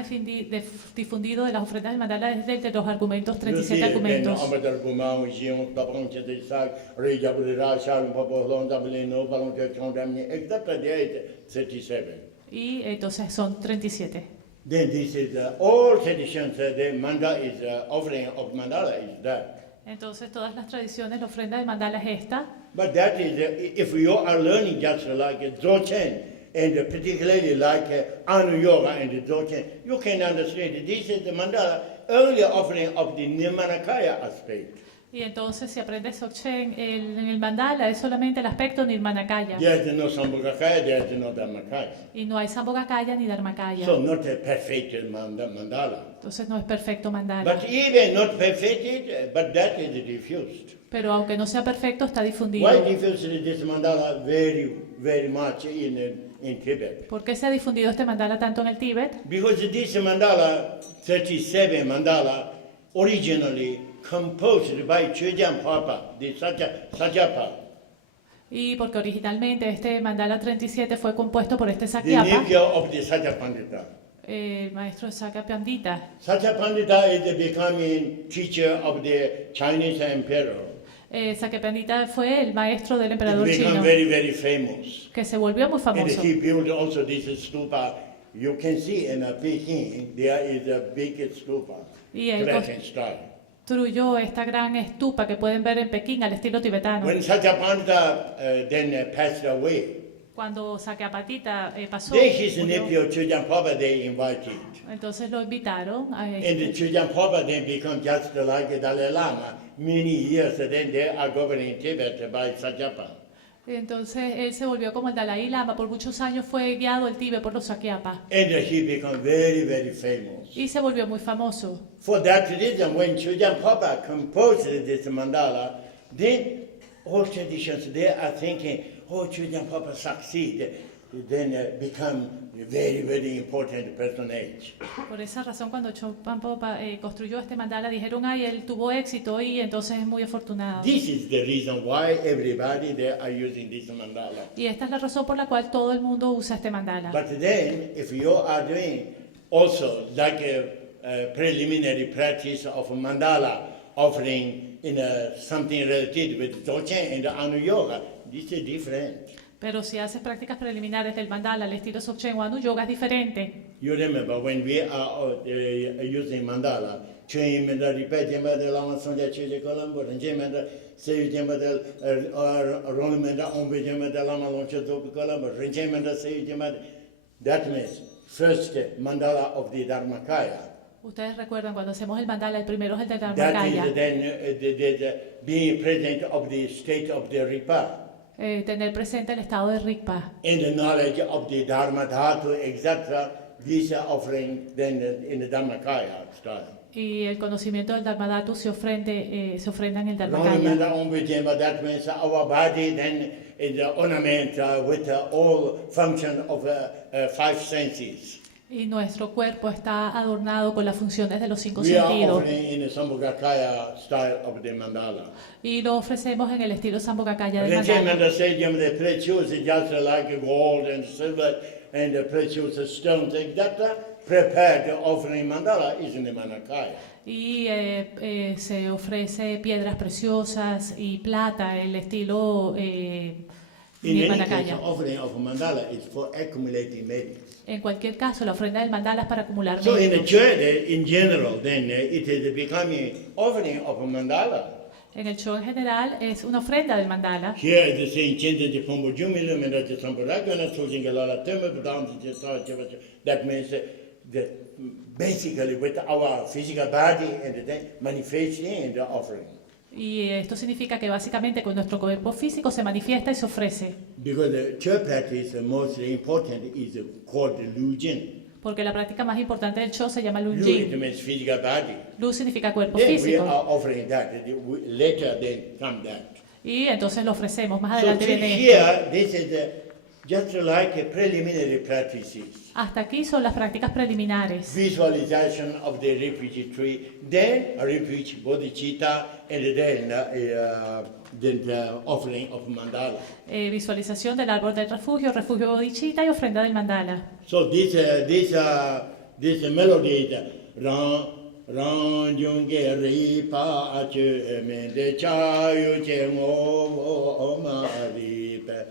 difundido de las ofrendas del mandala es el de los argumentos, You 37 see, then argumentos. Amadar Gumao, Jion, Tapon Chedisak, Reja Budira, Shalom, Papa, Lon, Tabelino, Balon, Chondamni, except there is 37. Y entonces son 37. Then this is all traditions, the manda is offering of mandala is that. Entonces todas las tradiciones, la ofrenda del mandala es esta. But that is, if you are learning just like Dzogchen, and particularly like Anu Yoga and Dzogchen, you can understand this is the mandala early offering of the Nirmanakaya aspect. Y entonces si aprendes Dzogchen, en el mandala es solamente el aspecto Nirmanakaya. There's no Sambhogakaya, there's no Dharmakaya. Y no hay Sambhogakaya ni Dharmakaya. So not a perfect mandala. Entonces no es perfecto mandala. But even not perfected, but that is diffused. Pero aunque no sea perfecto, está difundido. Why diffused this mandala very much in Tibet? ¿Por qué se ha difundido este mandala tanto en el Tíbet? Because this mandala, 37 mandala, originally composed by Chögyam Papa, the Sajapa, Y porque originalmente este mandala 37 fue compuesto por este the Sakyapa, nephew of the Sakyapandita. el maestro Sakyapandita. Sakyapandita is the becoming teacher of the Chinese emperor. Sakyapandita fue el maestro del He emperador became chino, very famous. que se volvió muy And famoso. he built also this stupa. You can see in Peking, there is a big stupa, Y él Tibetan style. construyó esta gran estupa que pueden ver en Pekín al estilo tibetano. When Sakyapandita then passed away, Cuando Sakyapatita pasó, then his murió, nephew Chögyam Papa they invited. entonces lo invitaron a And the Chögyam Papa then become just like Dalai Lama. Many years then they are governing Tibet by Sakyapa. Entonces él se volvió como el Dalai Lama, por muchos años fue guiado el Tíbet por los Sakyapa And he become very famous. y se volvió muy famoso. For that reason, when Chögyam Papa composed this mandala, then all traditions they are thinking, oh, Chögyam Papa succeed, then become very important personage. Por esa razón, cuando Chögyam Papa construyó este mandala, dijeron, ay, él tuvo éxito y entonces es muy afortunado. This is the reason why everybody they are using this mandala. Y esta es la razón por la cual todo el mundo usa este mandala. But then, if you are doing also like a preliminary practice of mandala offering in something related with Dzogchen and Anu Yoga, this is different. Pero si haces prácticas preliminares del mandala al estilo Dzogchen o Anu Yoga es diferente. You remember when we are using mandala, Chöyin Menda Ripe Jemba de Lama Sonja Chöje Kolambo, Renje Menda Seyu Jemba de Ronu Menda Ombe Jemba de Lama Loncho Zoku Kolambo, Renje Menda Seyu Jemba. That means first mandala of the Dharmakaya. Ustedes recuerdan cuando hacemos el mandala, el primero es el de That Dharmakaya. is then the being present of the state of the Ripa Tener presente el estado de Rigpa and the knowledge of the Dharma Dhatu, etc. These are offering then in the Dharmakaya style. y el conocimiento del Dharmadhatu se ofrenda en el Dharmakaya. Ornament Ombejemba, that means our body then is ornament with all function of 5 senses. Y nuestro cuerpo está adornado con las funciones de los 5 We are sentidos. offering in the Sambhogakaya style of the mandala. Y lo ofrecemos en el estilo Sambhogakaya del Renche mandala. Manda Sejam, the precious is just like gold and silver and the precious stones, etc. Prepared offering mandala is in the Manakaya. Y se ofrece piedras preciosas y plata, el estilo In any case, Nirmanakaya. offering of mandala is for accumulating merits. En cualquier caso, la ofrenda del mandala es para acumular So in the méritos. church, in general, then it is becoming offering of a mandala. En el show en general es una ofrenda del mandala. Here is the saying, Chinta de Pombo Jumila, Mendaja Samparagana, Sosingalala, Tema, that means that basically with our physical body and then manifesting the offering. Y esto significa que básicamente con nuestro cuerpo físico se manifiesta y se ofrece. Because the church practice, the most important is called Lujin. Porque la práctica más importante del show se llama Lu, it Lunjin. means physical body. Lu significa cuerpo Then we físico. are offering that. Later then come that. Y entonces lo ofrecemos. Más So adelante till viene esto. here, this is just like a preliminary practices. Hasta aquí son las prácticas preliminares. Visualization of the refuge tree, then a refuge bodhicitta, and then the offering of mandala. Visualización del árbol del refugio, refugio bodhicitta y ofrenda del mandala. So this melody is Ran Junge Ripa Ache Mende Chayu Chengo Ma Ripa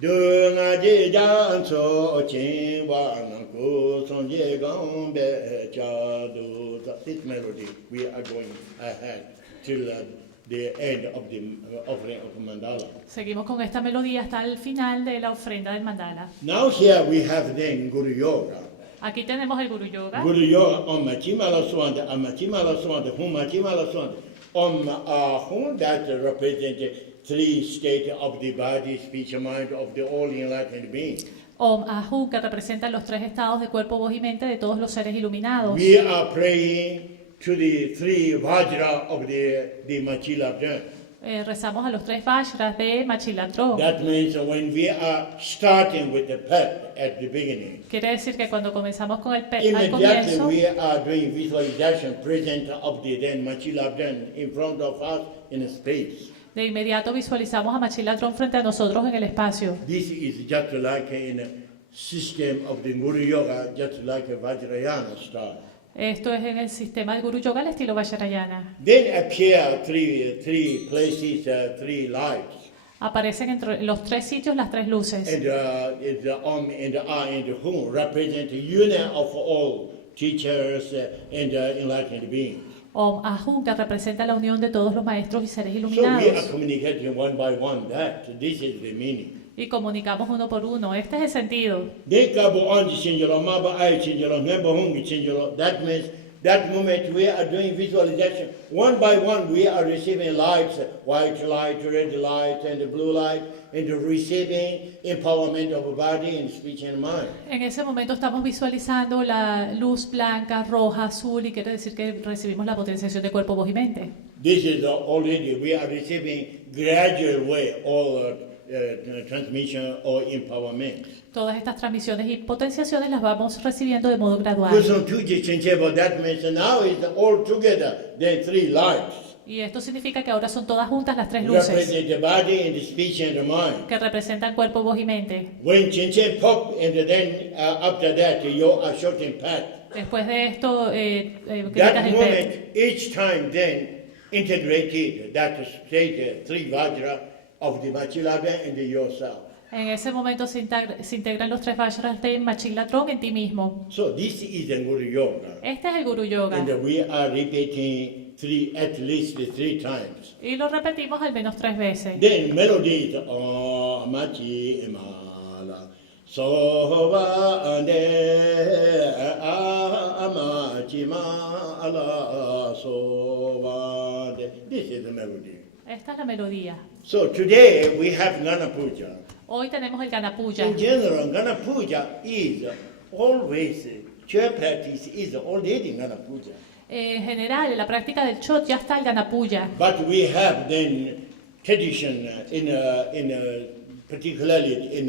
Dunga Je Jan So Chen Wan Ko Son Je Gang Be Cha Do. This melody we are going ahead till the end of the offering of mandala. Seguimos con esta melodía hasta el final de la ofrenda del mandala. Now here we have then Guru Yoga. Aquí tenemos el Guru Yoga. Guru Yoga on Machimala Swanda, Amachimala Swanda, Humachimala Swanda. who that represent three states of the body, speech, and mind of the all enlightened beings. Om Ahu, que representa los tres estados de cuerpo, voz y mente de todos los seres iluminados. We are praying to the three Vajra of the Machilabdhan. Rezamos a los tres Vajras de Machilatro. That means when we are starting with the pet at the beginning, Quiere decir que cuando comenzamos con el al immediately comienzo, we are doing visualization present of the then Machilabdhan in front of us in space. de inmediato visualizamos a Machilatron frente a nosotros en el espacio. This is just like in a system of the Guru Yoga, just like a Vajrayana style. Esto es en el sistema del Guru Yoga al estilo Vajrayana. Then appear three places, three lights. Aparecen entre los tres sitios las tres luces. And the and the I and the Hum represent the union of all teachers and enlightened beings. Om Ahum, que representa la unión de todos los maestros y seres So we are iluminados. communicating one by one. This is the meaning. Y comunicamos uno por uno. Este es el sentido. That means that moment we are doing visualization. One by one we are receiving lights, white light, red light, and blue light, and receiving empowerment of body and speech and mind. En ese momento estamos visualizando la luz blanca, roja, azul y quiere decir que recibimos la potenciación de cuerpo, voz y mente. This is already we are receiving gradual way all transmission or empowerment. Todas estas transmisiones y potenciaciones las vamos recibiendo de modo gradual. That means now is all together, the three lights. Y esto significa que ahora son todas juntas las tres luces Represent the body and the speech and the mind. que representan cuerpo, voz y mente. When Chinchen pop and then after that you are shorting path. Después de esto, That gritas el moment, pet. each time then integrated that state, three Vajra of the Machilabdhan and the yourself. En ese momento se integran los tres Vajras de Machilatron en ti mismo. So this is the Guru Yoga. Este es el Guru Yoga. And we are repeating at least three times. Y lo repetimos al menos 3 veces. Then melody is Machi Mala Soba Ande Amachi Mala Soba. This is the melody. Esta es la melodía. So today we have Gana Puja. Hoy tenemos el Ganapuja. In general, Gana Puja is always, church practice is already Gana Puja. En general, en la práctica del Chot ya está el Ganapuja. But we have then tradition particularly in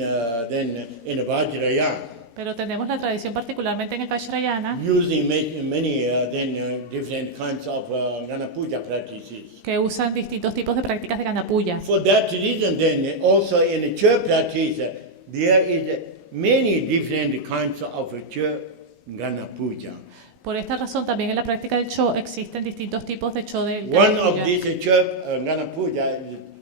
Vajrayana, Pero tenemos la tradición particularmente en el Vajrayana using many different kinds of Gana Puja practices. que usan distintos tipos de prácticas de Ganapuja. For that reason, then also in the church practice there is many different kinds of church Gana Puja. Por esta razón, también en la práctica del Cho existen distintos tipos de Cho del One of Ganapuja. these church Gana Puja,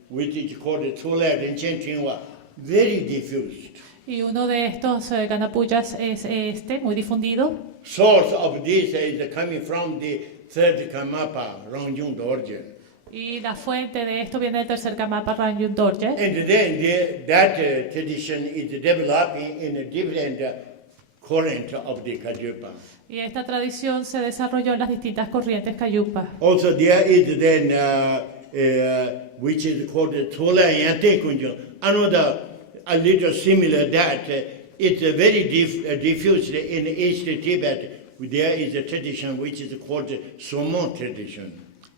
which is called Tula Rinchen Chinwa, very diffused. Y uno de estos Ganapuyas es este, muy difundido. Source of this is coming from the third Kamapa, Rangjung Dorje. Y la fuente de esto viene del tercer Kamapa Rangyung Dorje. And then that tradition is developing in a different current of the Kajupa. Y esta tradición se desarrolló en las distintas corrientes Kayupa. Also there is then, which is called Tula Yante Kunjung, another a little similar that it's very diffused in East Tibet. There is a tradition which is called Sumo tradition.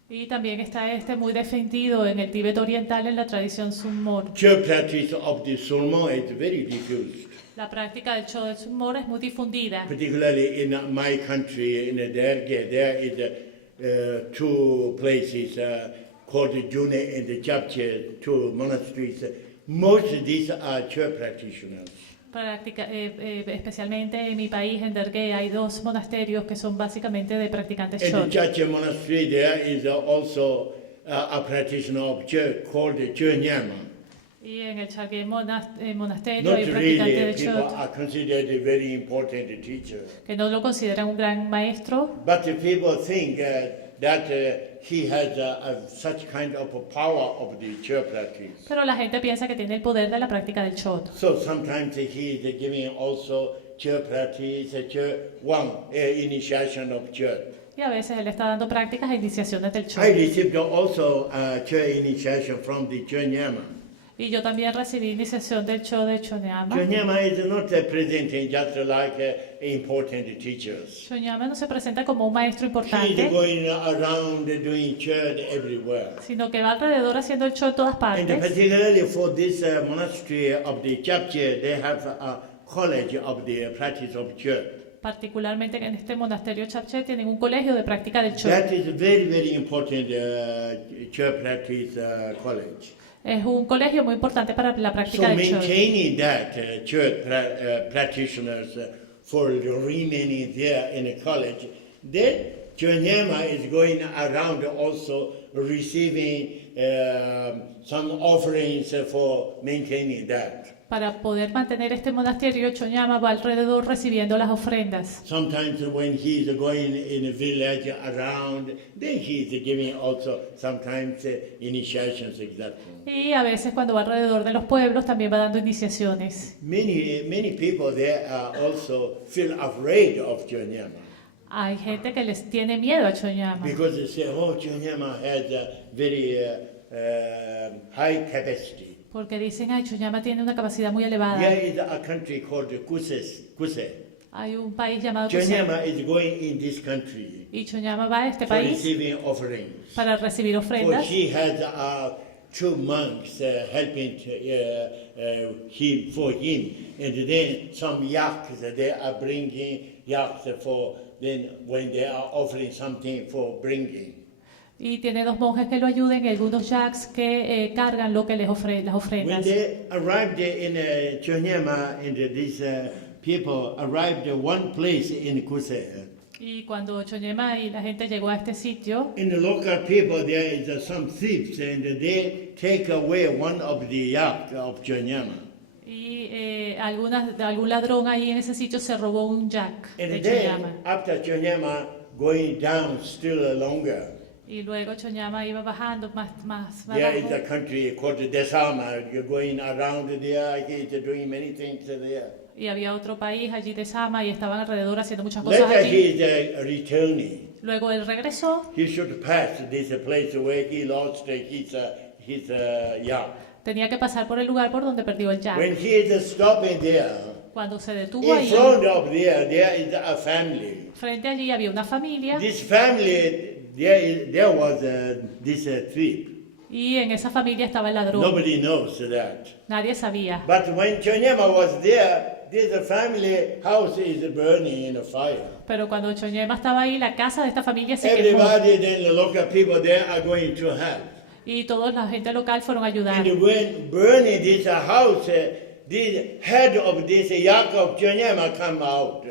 Y también está este muy defendido en el Tíbet oriental en la tradición Summor. Church practice of the Sumo is very diffused. La práctica del Cho del Summor es muy difundida. Particularly in my country, in Derge, there is two places called June and Japche, two monasteries. Most of these are church practitioners. Especialmente en mi país, en Derge, hay 2 monasterios que son básicamente de practicantes In the Chot. Japche monastery, there is also a practitioner of church called Chönyama. Y en el Chargé monasterio Not hay un practicante really de people Chot are considered a very important teacher. que no lo consideran un gran maestro, But the people think that he has such kind of a power of the church practice. pero la gente piensa que tiene el poder de la práctica del Chot. So sometimes he is giving also church practice, initiation of church. Y a veces él está dando prácticas e iniciaciones del I Cho. received also church initiation from the Chonyama. Y yo también recibí iniciación del Cho de Chonyama. Chonyama is not presenting just like important teachers. Chonyama no se presenta como un maestro He is importante, going around doing church everywhere. sino que va alrededor haciendo el Cho en todas And partes. particularly for this monastery of the Chapche, they have a college of the practice of church. Particularmente en este monasterio Chapche tienen un colegio de práctica del Cho. That is very, very important church practice college. Es un colegio muy importante para la So práctica del Cho. maintaining that church practitioners for remaining there in the college, then Chonyama is going around also receiving some offerings for maintaining that. Para poder mantener este monasterio, Chonyama va alrededor recibiendo las ofrendas. Sometimes when he is going in a village around, then he is giving also sometimes initiations exactly. Y a veces cuando va alrededor de los pueblos también va dando iniciaciones. Many people there also feel afraid of Chonyama Hay gente que les tiene miedo a Chonyama because they say, oh, Chonyama has a very high capacity. porque dicen, ay, Chonyama tiene una capacidad muy elevada. There is a country called Kuse. Hay un país llamado Kusé, Chonyama is going in this country y Chonyama va a este for país receiving offerings. para recibir For ofrendas. she has two monks helping for him, and then some yaks they are bringing yaks for then when they are offering something for bringing. Y tiene dos monjes que lo ayuden y algunos yaks que cargan lo que las When ofrendas. they arrived in Chonyama, and these people arrived one place in Kuse. Y cuando Chonyama y la gente llegó a este sitio, In the local people, there is some thieves, and they take away one of the yak of Chonyama. y algún ladrón ahí en ese sitio se robó un yak de And Chonyama. then, after Chonyama going down still longer, Y luego Chonyama iba bajando más there is abajo. a country called Desama. You're going around there, he's doing many things there. Y había otro país allí de Sama y estaban alrededor haciendo muchas cosas Later allí. he is returning. Luego él regresó, He should pass this place where he lost his yak. tenía que pasar por el lugar por donde perdió el yak. When he is stopping there, Cuando se detuvo in ahí, front of there is a family. frente allí había una familia This family, there was this thief. y en esa familia estaba el ladrón. Nobody knows that. Nadie sabía. But when Chonyama was there, this family house is burning in a fire. Pero cuando Chonyama estaba ahí, la casa de esta familia se quemó. Everybody, then the local people there are going to help. Y toda la gente local fueron a ayudar. And when burning this house, the head of this Yaakov Chonyama come out.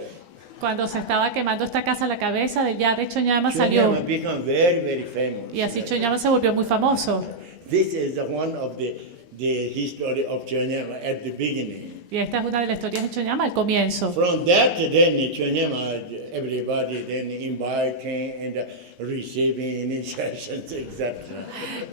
Cuando se estaba quemando esta casa, la cabeza del yak de Chonyama salió. Chonyama become very, very famous. Y así Chonyama se volvió muy famoso. This is one of the history of Chonyama at the beginning. Y esta es una de las historias de Chonyama al comienzo. From that, then Chonyama, everybody then inviting and receiving initiations, etc.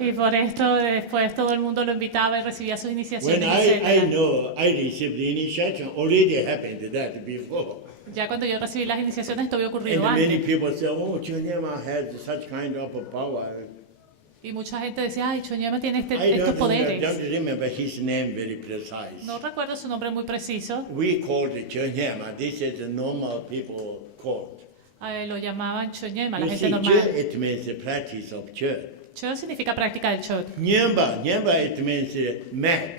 Y por esto después todo el mundo lo invitaba y recibía sus iniciaciones, When I etc. know I received the initiation, already happened that before. Ya cuando yo recibí las iniciaciones, esto había And ocurrido many antes. people say, oh, Chonyama has such kind of power. Y mucha gente decía, ay, Chonyama tiene I estos don't poderes. remember his name very precise. No recuerdo su nombre muy preciso. We called it Chonyama. This is the normal people called. Lo llamaban Chonyama, la You gente see, normal. it means the practice of church. Cho significa práctica del Chot. Nyamba it means mad,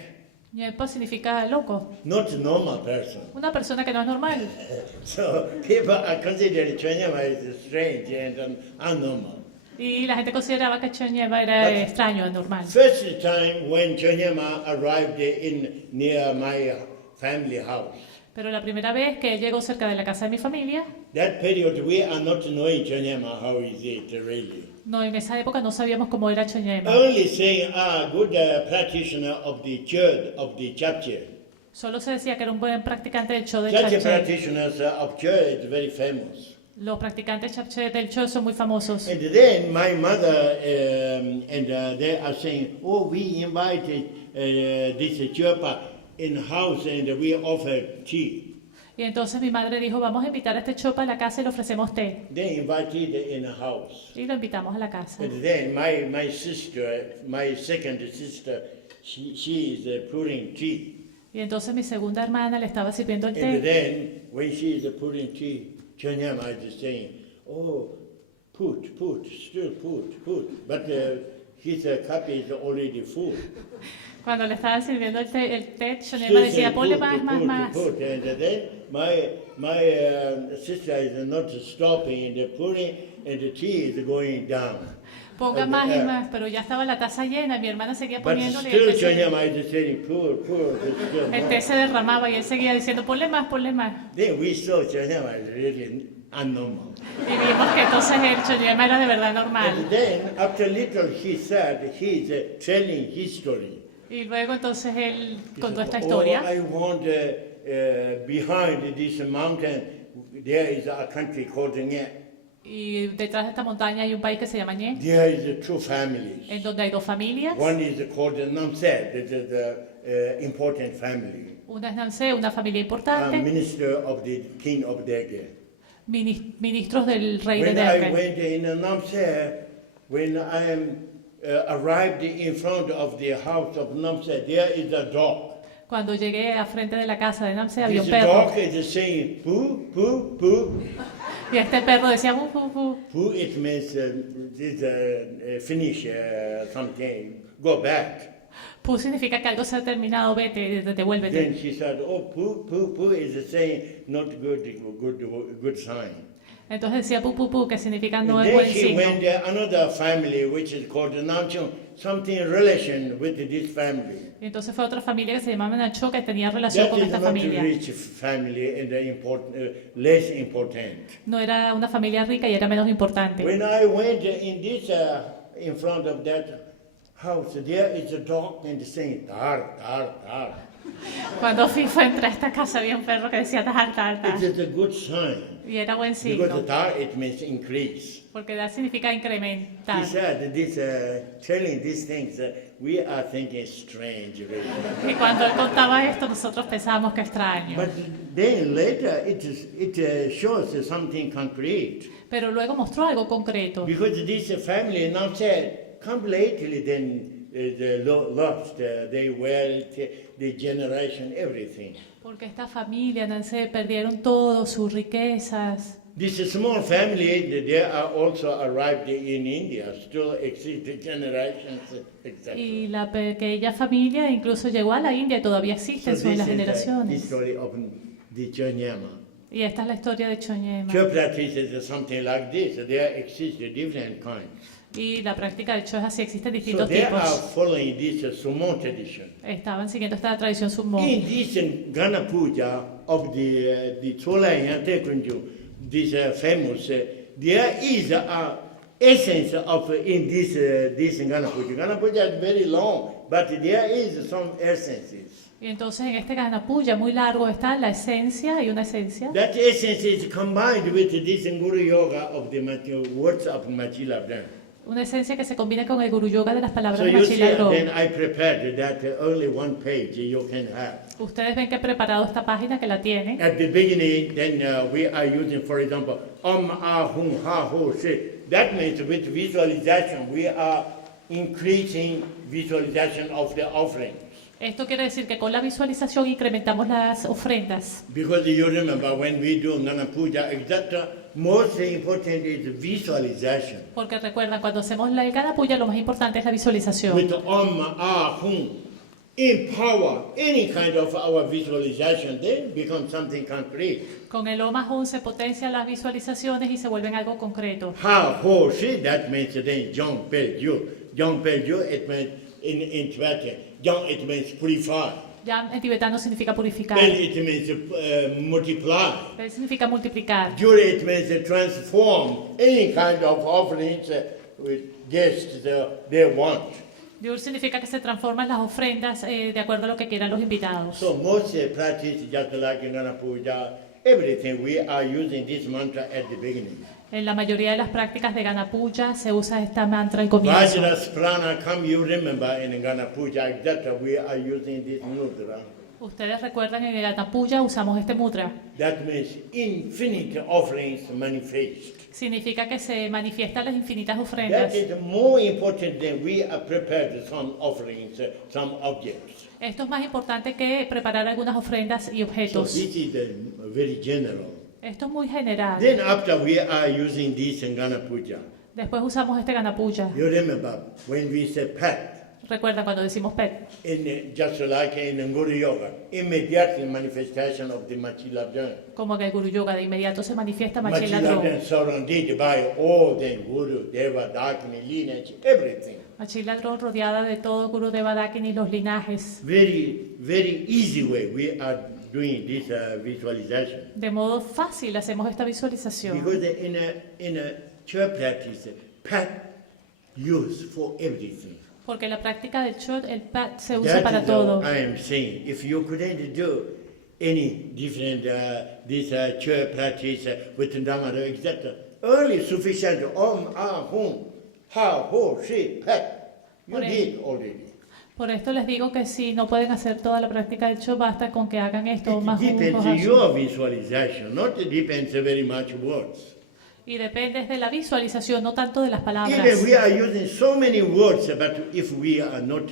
Nyelpo significa loco. not normal person. Una persona que no es normal. So people are considered Chonyama as strange and unnormal. Y la gente consideraba que Chonyama era But- extraño, anormal. First time when Chonyama arrived near my family house, Pero la primera vez que él llegó cerca de la casa de mi familia, that period we are not knowing Chonyama, how is it really. no, en esa época no sabíamos cómo era Chonyama. Only saying, good practitioner of the church, of the chapter. Solo se decía que era un buen practicante del Cho de Such Chapche. practitioners of church is very famous. Los practicantes Chapche del Cho son muy famosos. And then my mother they are saying, oh, we invited this churpa in house and we offer tea. Y entonces mi madre dijo, vamos a invitar a este chopa a la casa y le ofrecemos té. They invited in a house. Y lo invitamos a la casa. And then my sister, my second sister, she is pouring tea. Y entonces mi segunda hermana le estaba sirviendo el And té. then when she is pouring tea, Chanyama is saying, oh, put, still put. But his cup is already full. Cuando le estaban sirviendo el té Still Chonema decía, saying, ponle más. put. And then my sister is not stopping the pouring, and the tea is going down. Ponga And, más y más, pero ya estaba la taza llena, mi hermana seguía But poniéndole y still el té, Chanyama is saying, pour, still el té se derramaba y él seguía diciendo, ponle más. Then we saw Chanyama is really unnormal. Y vimos que entonces el Chonema era de verdad normal. And then after little he said he's telling history. Y luego entonces él He contó said, esta historia. I want behind this mountain there is a country called Nye. Y detrás de esta montaña hay un país que se llama Ñe, There is two families. en donde hay dos familias. One is called Namset, that is the important family. Una es Namse, una familia A importante, minister of the king of Dege. ministros del rey de When I Derbe. went in Namset, when I arrived in front of the house of Namset, there is a dog. Cuando llegué a frente de la casa de Namse había This un perro. dog is saying poo, poo, poo. Y este perro decía, bu, bu, bu. Poo, it means finish something, go back. Pu significa que algo se ha terminado, vete, devuélvete. Then she said, oh, poo is saying not good sign. Entonces decía pu, pu, pu, que significa no And es then buen she signo. went to another family which is called Namchung, something relation with this family. Y entonces fue otra familia que se llamaba Nacho, que tenía relación That con is esta not a familia. rich family and less important. No era una familia rica y era menos importante. When I went in this, in front of that house, there is a dog and saying tar. Cuando fue entrar a esta casa había un perro que decía tar, tar, tar. It is a good sign Y era buen because signo, tar it means increase. porque dar significa He incrementar. said this, telling these things, we are thinking strange. Really. Y cuando él contaba esto, nosotros pensábamos que extraño. But then later it shows something concrete. Pero luego mostró algo concreto. Because this family now said, come lately, then they lost their wealth, the generation, everything. Porque esta familia, Nancy, perdieron todo, sus riquezas. This small family, they are also arrived in India, still exist generations, etc. Y la pequeña familia incluso llegó a la India y todavía So existen, this son las is the generaciones. history of the Chonyama. Y esta es la historia de Chonyema. Church practices something like this. There exist different kinds. Y la práctica del Cho es así, existen So distintos they are tipos. following this Sumo tradition. Estaban siguiendo esta tradición sumo. In this Gana Puja of the Cholayan Tekunju, this famous, there is a essence of in this Gana Puja. Gana Puja is very long, but there is some essences. Y entonces en este Ganapuya muy largo está la esencia, hay una esencia. That essence is combined with this Guru Yoga of the words of Machila Brahma. Una esencia que se combina con el Guru Yoga de las palabras So de you see, Machila Gro. then I prepared that only one page you can have. Ustedes ven que he preparado esta página que la tienen. At the beginning, then we are using, for example, Ah, Hum, Ha, Ho, Se. That means with visualization, we are increasing visualization of the offering. Esto quiere decir que con la visualización incrementamos las ofrendas. Because you remember when we do Nana Puja, etc., most important is visualization. Porque recuerdan, cuando hacemos el Ganapuya, lo más importante es la visualización. With Ah, Hum, empower any kind of our visualization, then become something concrete. Con el Om Ahum se potencian las visualizaciones y se vuelven algo concreto. Ha, Ho, Se, that means then Jong Pel Ju. Jong Pel Ju, it means in Tibetan. Jong, it means purify. Ya en tibetano significa purificar. Pel, it means multiply. Pel significa multiplicar. Jur, it means transform any kind of offerings with guests they want. Yur significa que se transforman las ofrendas de acuerdo a lo que quieran los invitados. So most practice, just like in Gana Puja, everything we are using this mantra at the beginning. En la mayoría de las prácticas de Ganapuya se usa esta mantra al comienzo. Vajras prana, come you remember in Gana Puja, etc. We are using this mudra. Ustedes recuerdan en el Ganapuya usamos este mudra. That means infinite offerings manifest. Significa que se manifiestan las infinitas ofrendas. That is more important than we are prepared some offerings, some objects. Esto es más importante que preparar algunas ofrendas y So objetos. this is very general. Esto es muy general. Then after we are using this in Gana Puja, Después usamos este Ganapuya. you remember when we say pet, Recuerda cuando decimos pet. just like in Guru Yoga, immediate manifestation of the Machilabdhan. Como que el Guru Yoga de inmediato se manifiesta Machiladron. Machilabdhan surrounded by all the Guru, Deva, Dakini, lineage, everything. Machiladron rodeada de todo Guru Deva Dakini y los linajes. Very, very easy way we are doing this visualization. De modo fácil hacemos esta visualización. Because in a church practice, pet used for everything. Porque en la práctica del Chod, el pat se usa That para is todo. what I am saying. If you couldn't do any different this church practice with Dhamma, etc., only sufficient hum, ha, ho, she, pet. You Por did already. Por esto les digo que si no pueden hacer toda la práctica del Chod, basta con que hagan esto It más depends un on your visualization, not depends very much words. Y depende de la visualización, no tanto de las palabras. Even we are using so many words, but if we are not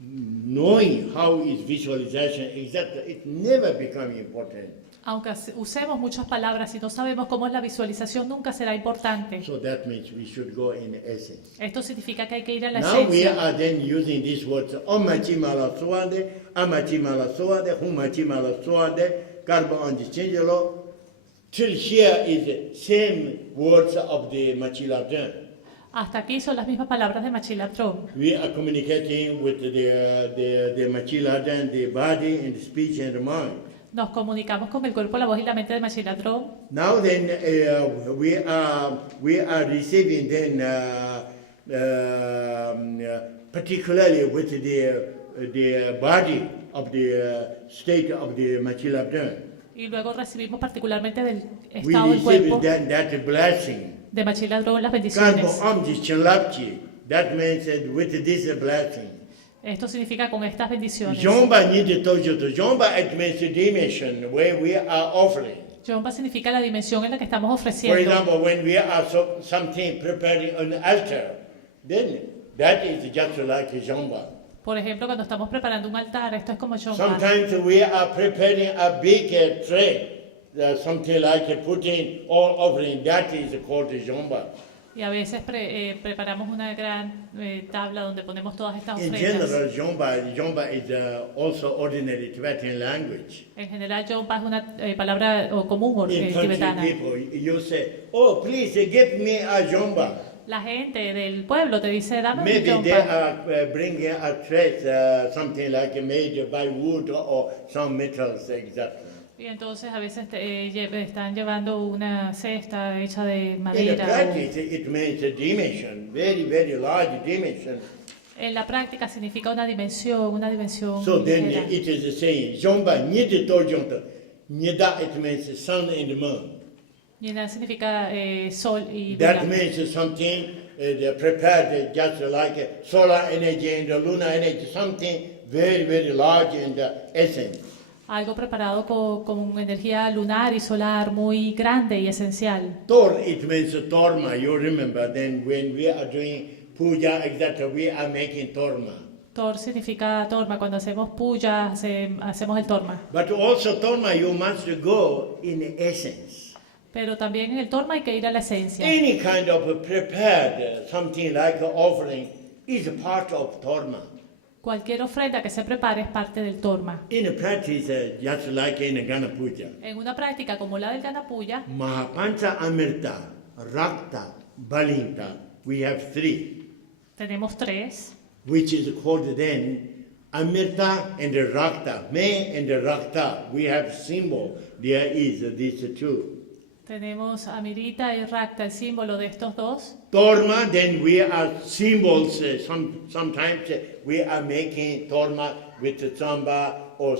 knowing how is visualization exactly, it never become important. Aunque usemos muchas palabras y no sabemos cómo es la visualización, nunca será importante. So that means we should go in essence. Esto significa que hay que ir a la Now we esencia. are then using these words, Omachimala Swade, Amachimala Swade, Humachimala Swade, Karma Unchangeable. Till here is the same words of the Machilabdhan. Hasta aquí son las mismas palabras de Machiladron. We are communicating with the Machilabdhan, the body and the speech and the mind. Nos comunicamos con el cuerpo, la voz y la mente de Machiladron. Now then, we are receiving then particularly with the body of the state of the Machilabdhan. Y luego recibimos particularmente del We estado del receive cuerpo that blessing. de Machiladron las Karma bendiciones. Amji Chalapchi. That means that with this blessing. Esto significa con estas bendiciones. Jomba Nidhi Tojoto. Jomba it means the dimension where we are offering. Yomba significa la dimensión en la que estamos For ofreciendo. example, when we are something preparing an altar, then that is just like Jomba. Por ejemplo, cuando estamos preparando un altar, esto es como Yomba. Sometimes we are preparing a big tray, something like putting all offering, that is called Jomba. Y a veces preparamos una gran tabla donde ponemos todas estas In ofrendas. general, Jomba is also ordinary Tibetan language. En general, Yomba es una palabra común In country tibetana. people, you say, oh, please give me a Jomba. La gente del pueblo te dice, dame un Maybe they Yomba. are bringing a tray, something like made by wood or some metals, exactly. Y entonces a veces están llevando una cesta hecha de In the madera. practice, it means a dimension, very, very large dimension. En la práctica significa una dimensión So then ligera. it is saying, Jomba Nidhi Tojonta. Nida, it means sun and moon. Nida significa sol y That luna. means something prepared just like solar energy and the lunar energy, something very, very large in the essence. Algo preparado con energía lunar y solar muy grande y esencial. Tor, it means torma, you remember, then when we are doing puja, etc., we are making torma. Tor significa torma. Cuando hacemos puya, hacemos el torma. But also torma, you must go in essence. Pero también en el torma hay que ir a la esencia. Any kind of prepared something like offering is part of torma. Cualquier ofrenda que se prepare es parte del torma. In practice, just like in Gana Puja, En una práctica como la del Ganapuya, Mahapancha Amirta, Rakta, Balinta, we have three, tenemos tres, which is called then Amirta and Rakta. Me and Rakta, we have symbol. There is these two. tenemos Amirita y Rakta, el símbolo de estos dos. Torma, then we are symbols. Sometimes we are making torma with tsamba or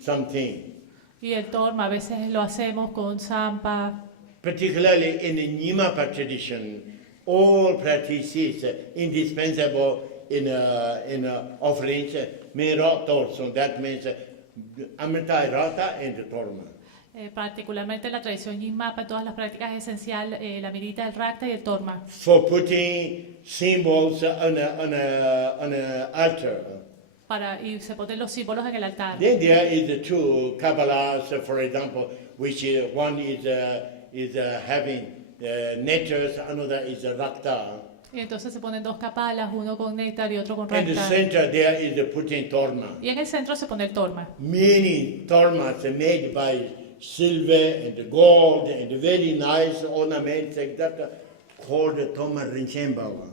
something. Y el torma a veces lo hacemos con zampa. Particularly in the Nyingma tradition, all practices indispensable in offerings me rotor, so that means Amrita, Rata and Torma. Particularmente en la tradición Nyingmapa, en todas las prácticas es esencial la mirita, el rakta y el torma. For putting symbols on a altar. Y se ponen los símbolos en el altar. Then there is the two Kabbalahs, for example, which one is having nectars, another is Rakta. Y entonces se ponen dos kapalas, uno con néctar y otro con In the rakta. center there is the putting Torma. Y en el centro se pone el torma. Many Tormas are made by silver and gold and very nice ornaments like that called Toma Rinchembawa.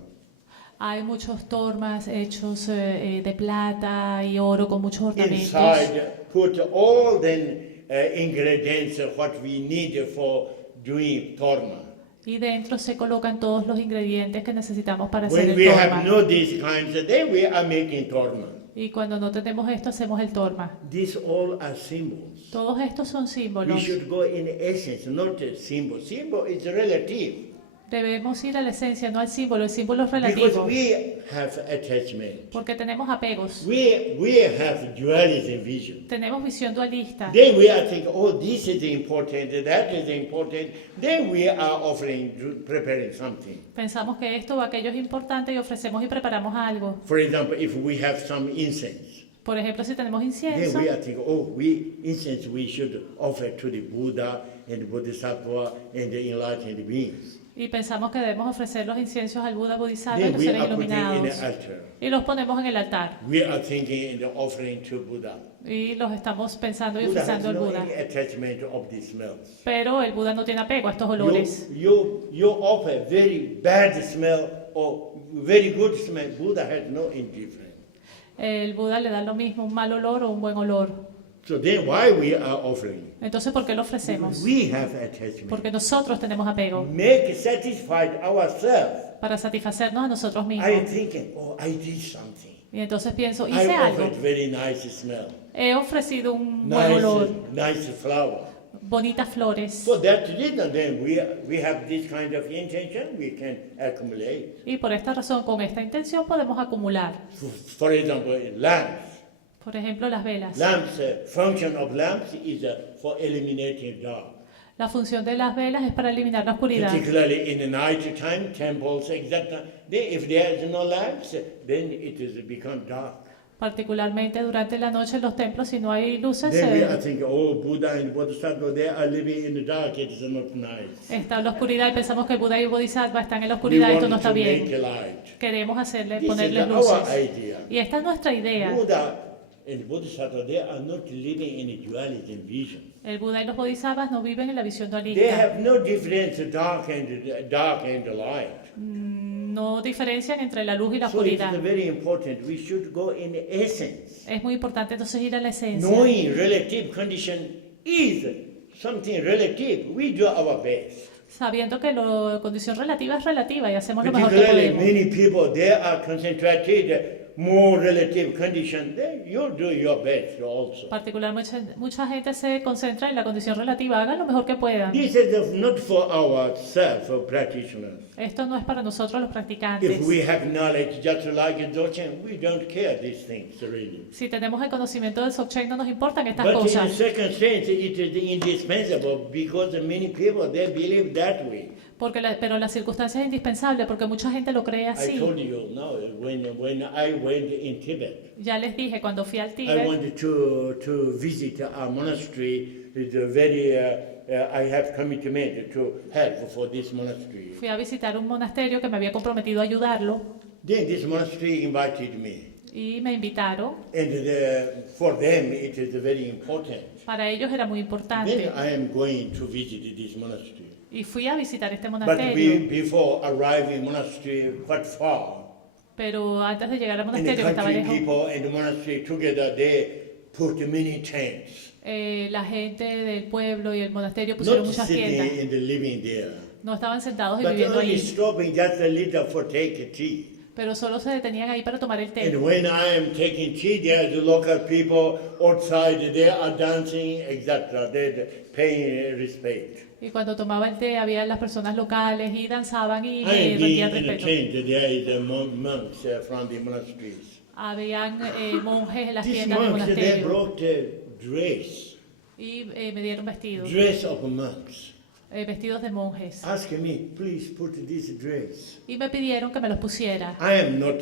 Hay muchos tormas hechos de plata y oro con muchos ornamentos. Inside put all the ingredients what we need for doing Torma. Y dentro se colocan todos los ingredientes que necesitamos para hacer When el we torma. have no these kinds, then we are making Torma. Y cuando no tenemos esto, hacemos el torma. These all are symbols. Todos estos son We símbolos. should go in essence, not a symbol. Symbol is relative. Debemos ir a la esencia, no al símbolo. El símbolo es Because relativo. we have attachment. Porque tenemos apegos. We have dualism vision. Tenemos visión dualista. Then we are thinking, oh, this is important, that is important. Then we are offering, preparing something. Pensamos que esto o aquello es importante y ofrecemos y preparamos algo. For example, if we have some incense, Por ejemplo, si tenemos then incienso, we are thinking, oh, incense we should offer to the Buddha and the Bodhisattva and the enlightened beings. y pensamos que debemos ofrecer los inciensos al Buda, Bodhisattva y Then los we seres are putting in iluminados. the altar. Y los ponemos en el altar. We are thinking in the offering to Buddha. Y los estamos pensando y Buddha has ofreciendo al no Buda. any attachment of the smells. Pero el Buda no tiene apego a estos olores. You offer very bad smell or very good smell. Buddha has no indifference. El Buda le da lo mismo, un mal olor o un buen olor. So then why we are offering? Entonces, ¿por qué lo ofrecemos? We have attachment. Porque nosotros tenemos apego. Make satisfied ourselves. Para satisfacernos a nosotros mismos. I thinking, oh, I did something. Y entonces pienso, I hice algo. offered very nice smell. He ofrecido un buen olor, Nice flower. bonitas flores. For that reason, then we have this kind of intention. We can accumulate. Y por esta razón, con esta intención podemos acumular. For example, lamps. Por ejemplo, las velas. Lamps, function of lamps is for eliminating dark. La función de las velas es para eliminar la oscuridad. Particularly in the night time, temples, etc. Then if there is no lamps, then it is become dark. Particularmente durante la noche en los templos, si no hay luces, Then we are thinking, oh, Buddha and Bodhisattva, they are living in the dark. It is not nice. está en la oscuridad y pensamos que el Buda y el Bodhisattva están en la We oscuridad. Esto want no está to make bien. a light. Queremos hacerle, This is ponerles our luces. idea. Y esta es nuestra idea. Buddha and Bodhisattva, they are not living in a dualism vision. El Buda y los Bodhisattvas no viven en la visión They dualista. have no difference dark and light. No diferencian entre la luz y la So it oscuridad. is very important. We should go in essence. Es muy importante entonces ir a la esencia. Knowing relative condition is something relative. We do our best. Sabiendo que la condición relativa es relativa y hacemos lo mejor que Particularly podemos. many people, they are concentrated more relative condition. Then you do your best also. Particularmente mucha gente se concentra en la condición relativa. Hagan lo mejor que puedan. This is not for ourselves, for practitioners. Esto no es para nosotros los practicantes. If we have knowledge, just like Dzogchen, we don't care these things really. Si tenemos el conocimiento del Dzogchen, no nos importan estas But in the cosas. second sense, it is indispensable because many people, they believe that way. Pero la circunstancia es indispensable porque mucha gente lo cree I así. told you now, when I went in Tibet, Ya les dije, cuando fui al I Tíbet, wanted to visit a monastery. It's a very, I have commitment to help for this monastery. fui a visitar un monasterio que me había comprometido a ayudarlo Then this monastery invited me. y me invitaron. And for them, it is very important. Para ellos era muy Then importante. I am going to visit this monastery. Y fui a visitar este But monasterio. before arriving monastery, quite far, Pero antes de llegar al and the monasterio, que estaba country lejos, people and the monastery together, they put many tents. la gente del pueblo y el monasterio Not pusieron muchas sitting tiendas. and living there, No estaban sentados y but viviendo only ahí, stopping just a little for take tea. pero solo se detenían ahí para tomar el té. And when I am taking tea, there are the local people outside, they are dancing, etc. They're paying respect. Y cuando tomaba el té, había las personas locales y danzaban y I me am being rendían in a respeto. tent, there is monks from the monasteries. Habían monjes en las These tiendas del monks, they monasterio brought a dress, y me dieron vestidos, dress of monks. vestidos de monjes. Ask me, please put this dress. Y me pidieron que me los pusiera. I am not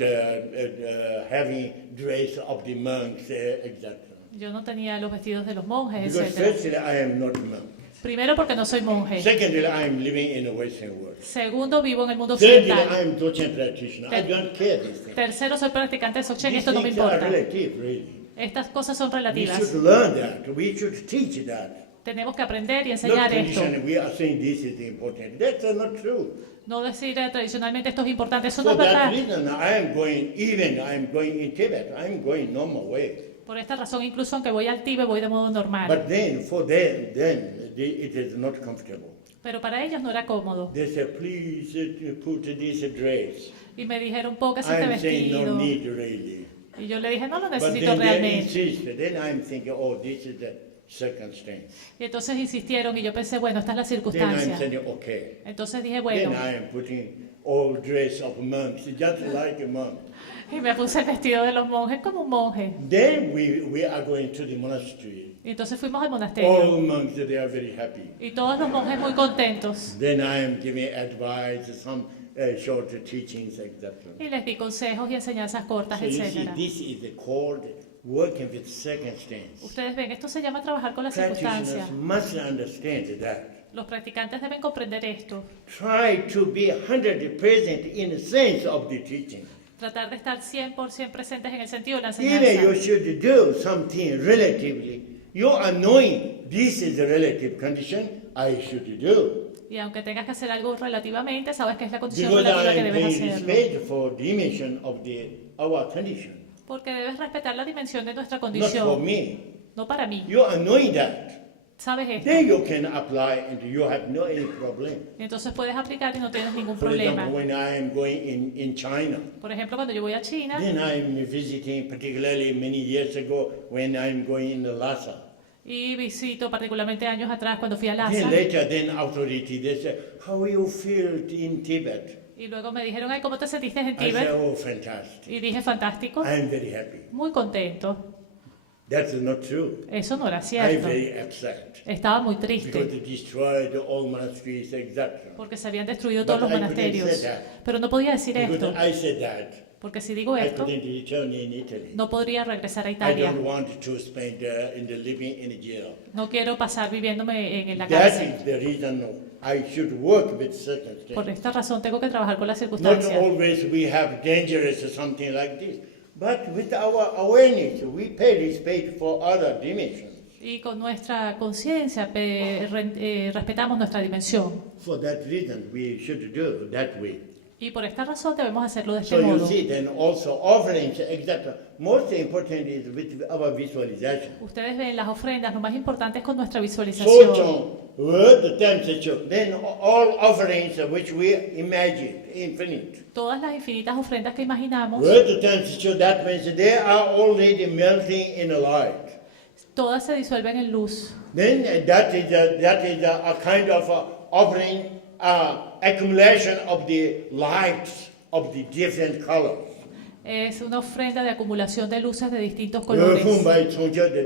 having dress of the monks, etc. Yo no tenía los vestidos de los monjes, Because etc. firstly, I am not a monk. Primero porque no soy monje. Secondly, I am living in the Western world. Segundo, vivo en el mundo Thirdly, occidental. I am Dzogchen practitioner. I don't care these things. Tercero, soy practicante de Dzogchen y These esto no me things are importa. relative, really. Estas cosas son We relativas. should learn that. We should teach that. Tenemos que aprender y Not enseñar esto. traditionally, we are saying this is important. That's not true. No decir tradicionalmente esto es importante, eso no For es that verdad. reason, I am going in Tibet. I am going normal way. Por esta razón, incluso aunque voy al Tíbet, voy de modo normal. But then, for them, it is not comfortable. Pero para ellos no era cómodo. They say, please put this dress. Y me dijeron, póngase I este am saying no vestido. need really. Y yo le dije, no lo But necesito then they realmente. insist. Then I'm thinking, oh, this is the circumstance. Y entonces insistieron y yo pensé, bueno, esta es la Then I'm circunstancia. saying, okay. Entonces dije, Then bueno, I am putting all dress of monks, just like a monk. y me puse el vestido de los monjes como un monje. Then we are going to the monastery. Y entonces fuimos al All monasterio. monks, they are very happy. Y todos los monjes muy contentos. Then I am giving advice, some short teachings, etc. Y les di consejos y enseñanzas cortas, So you see, etc. this is called working with circumstance. Ustedes ven, esto se llama trabajar con las Practitioners circunstancias. must understand that. Los practicantes deben comprender esto. Try to be 100% in the sense of the teaching. Tratar de estar 100% presentes en el sentido de la Even you enseñanza. should do something relatively. You are knowing this is a relative condition I should do. Y aunque tengas que hacer algo relativamente, sabes que es la condición Because relativa I que am debes paying hacerlo. respect for dimension of our condition. Porque debes respetar la dimensión de nuestra Not for condición, me. no para mí. You are knowing that. ¿Sabes esto? Then you can apply and you have no any problem. Entonces puedes aplicar y no tienes ningún For problema. example, when I am going in China, Por ejemplo, cuando yo voy a China, then I am visiting, particularly many years ago when I am going in Lhasa. y visito particularmente años atrás cuando fui a Then Lhasa, later, then authority, they say, how you feel in Tibet? y luego me dijeron, ay, ¿cómo te sentiste en I say, Tíbet? oh, fantastic. Y dije, fantástico, I am very happy. muy contento. That's not true. Eso no era I am cierto. very upset Estaba muy because triste they destroyed all monasteries, etc. porque se habían destruido todos But los I couldn't monasterios. say that. Pero no podía decir Because esto, I said that, porque si digo I esto, couldn't return in Italy. no podría regresar a I Italia. don't want to spend in the living in jail. No quiero pasar viviéndome en la That cárcel. is the reason I should work with Por circumstances. esta razón tengo que trabajar con las Not circunstancias. always we have dangerous or something like this, but with our awareness, we pay respect for other dimensions. Y con nuestra conciencia respetamos nuestra dimensión. For that reason, we should do that way. Y por esta razón debemos hacerlo de este So you modo. see, then also offerings, etc. Most important is with our visualization. Ustedes ven las ofrendas, lo más importante es con nuestra visualización. So, with the temperature, then all offerings which we imagine, infinite. Todas las infinitas ofrendas que imaginamos, With the temperature, that means they are already melting in the light. todas se disuelven en luz. Then that is a kind of offering, accumulation of the lights of the different colors. Es una ofrenda de acumulación de luces de distintos colores.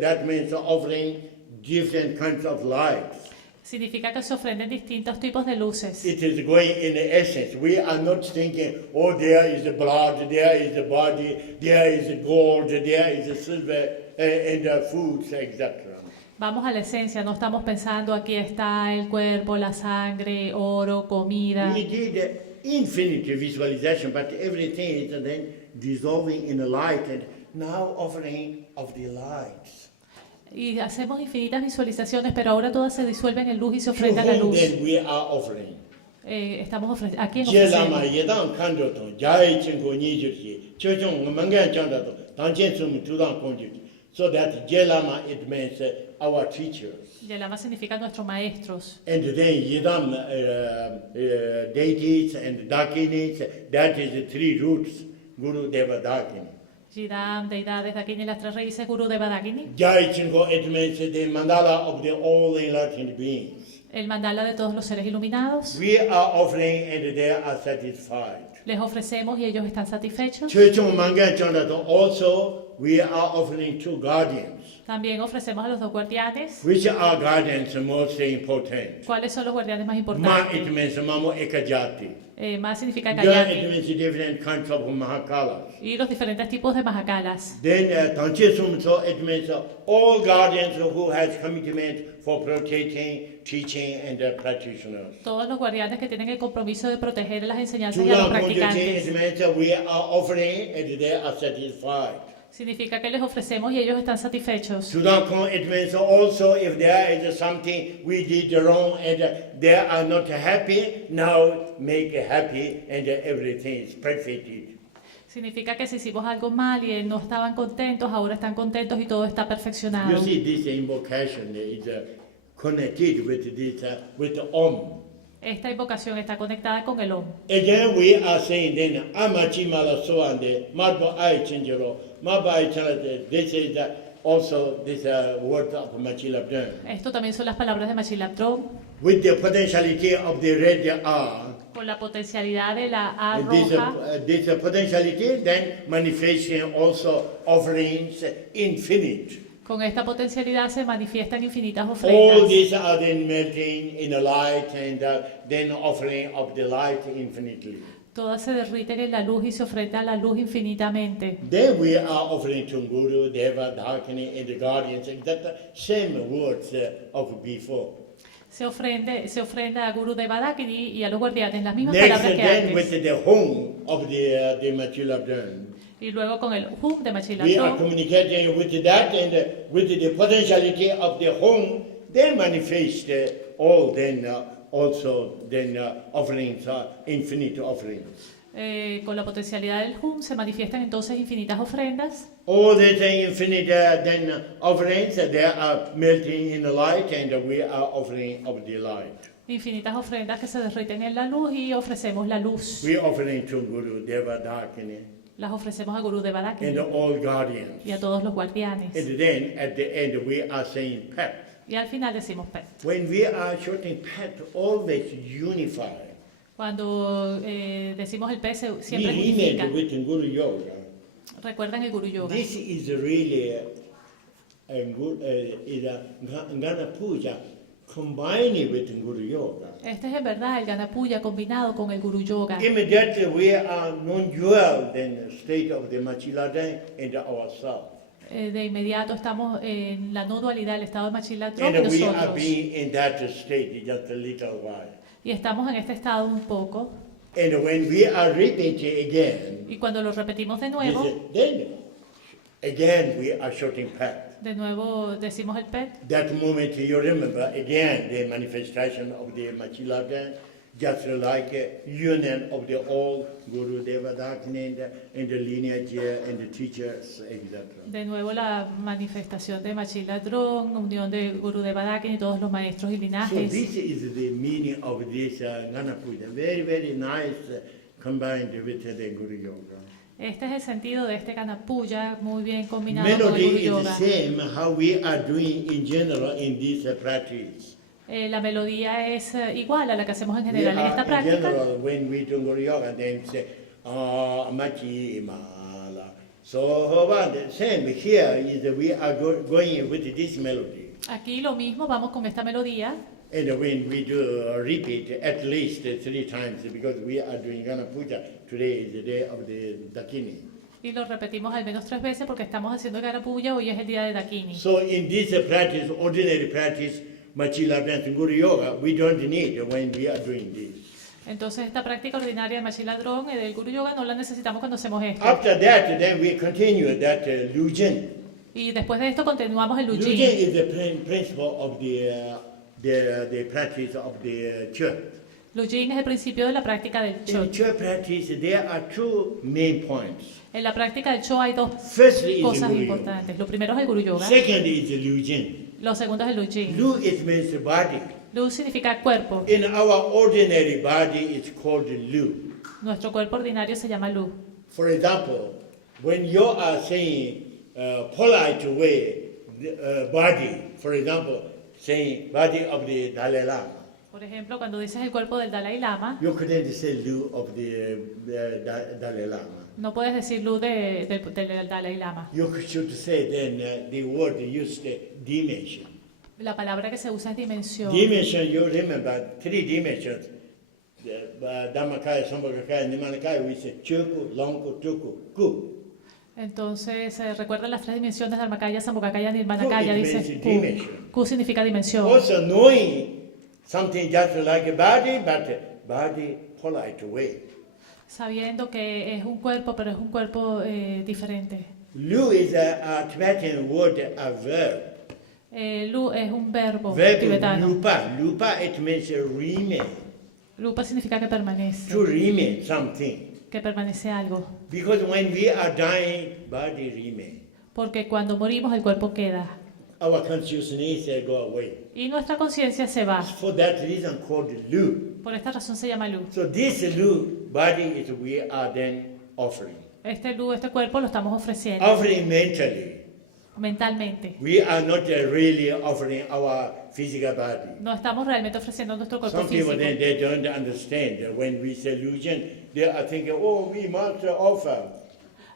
That means offering different kinds of lights. Significa que se ofrenden distintos tipos de luces. It is going in the essence. We are not thinking, oh, there is the blood, there is the body, there is the gold, there is the silver, and the foods, etc. Vamos a la esencia, no estamos pensando aquí está el cuerpo, la sangre, oro, comida. We did infinite visualization, but everything is then dissolving in the light, and now offering of the lights. Y hacemos infinitas visualizaciones, pero ahora todas se disuelven en luz y se ofrenda la whom luz. then we are offering. Estamos ofreciendo. ¿A quién Lama ofrecemos? yedang kando to, jai chinko nijirji, chochong mangan chanda to, tangchen sum tudang konjirji. So that Lama, it means our teachers. Yelama significa nuestros maestros. And then yedam deities and dakinis, that is the three roots, Guru Deva Dakini. Yidam, deidades, Dakini, las tres raíces, Guru Deva Dakini. Jai chinko, it means the mandala of the all enlightened beings. El mandala de todos los seres iluminados. We are offering and they are satisfied. les ofrecemos y ellos están satisfechos. 최종 만개천도 also we are offering to guardians. También ofrecemos a los dos guardianes. Which are guardians most important? ¿Cuáles son los guardianes más Ma it importantes? means mamo ekajati. Ma significa Then it Kayati. means different kinds of mahakalas. Y los diferentes tipos de mahakalas. Then Tanchesum, so it means all guardians who has commitment for protecting, teaching, and practitioners. Todos los guardianes que tienen el compromiso de proteger las enseñanzas y a los Sulam Punjuti, practicantes. it means we are offering and they are satisfied. Significa que les ofrecemos y ellos están satisfechos. Sudakon, it means also if there is something we did wrong and they are not happy, now make it happy and everything is perfected. Significa que si hicimos algo mal y no estaban contentos, ahora están contentos y todo está You perfeccionado. see, this invocation is connected with this, with the Om. Esta invocación está conectada con el Om. Again, we are saying then, Amachi Mala Soande, Marbo Ai Chinjiro, Marbo Ai Chinjiro, this is also this word of Machilabdun. Esto también son las palabras de Machilabdrón, With the potentiality of the red R, con la potencialidad de la A and roja. this potentiality, then manifestation also offerings infinite. Con esta potencialidad se manifiestan infinitas All ofrendas. these are then melting in the light and then offering of the light infinitely. Todas se derriten en la luz y se ofrenda la luz infinitamente. Then we are offering to Guru, Deva, Dakini, and the guardians, and that same words of before. Se ofrenda a Guru Devadakini y a los guardianes las mismas Next, palabras que then with antes. the home of the Machilabdhan. Y luego con el Hum de We are Machilabdrón. communicating with that and with the potentiality of the home, they manifest all then also then offerings, infinite offerings. Con la potencialidad del Hum se manifiestan entonces infinitas ofrendas. All these infinite then offerings, they are melting in the light and we are offering of the light. Infinitas ofrendas que se derriten en la luz y ofrecemos la luz. We are offering to Guru, Deva, Dakini, Las ofrecemos a Guru Devadakini and all guardians. y a todos los guardianes. And then at the end we are saying Pet. Y al final decimos Pet. When we are shouting Pet, always unify. Cuando decimos el Pet siempre We unifica. remain with Guru Yoga. Recuerdan el Guru Yoga. This is really a good, is a Gana Puja combining with Guru Yoga. Este es en verdad el Ganapuya combinado con el Guru Yoga. Immediately we are non-dual in the state of the Machiladhan and ourselves. De inmediato estamos en la no dualidad, el estado de Machilabdrón y And we are nosotros. being in that state just a little while. Y estamos en este estado un poco. And when we are repeating again, Y cuando lo repetimos de this nuevo, is- then again we are shouting Pet. de nuevo decimos el Pet. That moment you remember again the manifestation of the Machiladhan, just like union of the all Guru Devadakini and the lineage and the teachers, etc. De nuevo la manifestación de Machilabdrón, unión de Guru Devadakini y todos los maestros y So linajes. this is the meaning of this Ganapuja. Very, very nice combined with the Guru Yoga. Este es el sentido de este Ganapuya, muy bien combinado con el Guru Melody is the Yoga. same how we are doing in general in this practice. La melodía es igual a la que hacemos en We general en esta are, in práctica. general, when we do Guru Yoga, then say, Machi Mala. So, the same here is that we are going with this melody. Aquí lo mismo, vamos con esta melodía. And when we do repeat at least 3 times, because we are doing Ganapuja, today is the day of the Dakini. Y lo repetimos al menos 3 veces porque estamos haciendo Ganapuya, hoy es el día de Dakini. So in this practice, ordinary practice, Machilabdhan and Guru Yoga, we don't need when we are doing this. Entonces esta práctica ordinaria de Machilabdrón y del Guru Yoga no la necesitamos cuando hacemos esto. After that, then we continue that Lujin. Y después de esto continuamos el Lujin Lujin. is the principle of the practice of the church. Lujin es el principio de la práctica del In Cho. church practice, there are 2 main points. En la práctica del Cho hay 2 Firstly is cosas Guru Yoga. importantes. Lo primero es el Guru Yoga, Second is Lujin. lo segundo es el Lujin. Lu it means body. Lu significa cuerpo. In our ordinary body, it's called Lu. Nuestro cuerpo ordinario se llama Lu. For example, when you are saying polite way, body, for example, saying body of the Dalai Lama. Por ejemplo, cuando dices el cuerpo del Dalai Lama, you couldn't say Lu of the Dalai Lama. no puedes decir luz del Dalai Lama. You should say then the word used dimension. La palabra que se usa es dimensión. Dimension, you remember three dimensions. Dhammakaya, Sambhagakaya, Nimanakaya, we say Choku, Lonku, Tuku, Ku. Entonces, recuerda las tres dimensiones de Dharmakaya, Sambhogakaya, Nirmanakaya, Ku, it dice means Ku. dimension. Ku significa dimensión. Also knowing something just like a body, but body polite way. Sabiendo que es un cuerpo, pero es un cuerpo diferente. Lu is a Tibetan word, a verb. Lu es un verbo Verb tibetano. lupa. Lupa, it means remain. Lupa significa que permanece, To remain something. que permanece algo. Because when we are dying, body remain. Porque cuando morimos el cuerpo queda Our consciousness go away. y nuestra conciencia se va. For that reason called Lu. Por esta razón se llama Lu. So this Lu body is we are then offering. Este Lu, este cuerpo lo estamos ofreciendo Offering mentally. mentalmente. We are not really offering our physical body. No estamos realmente ofreciendo nuestro cuerpo Some people físico. then they don't understand that when we say illusion, they are thinking, oh, we must offer.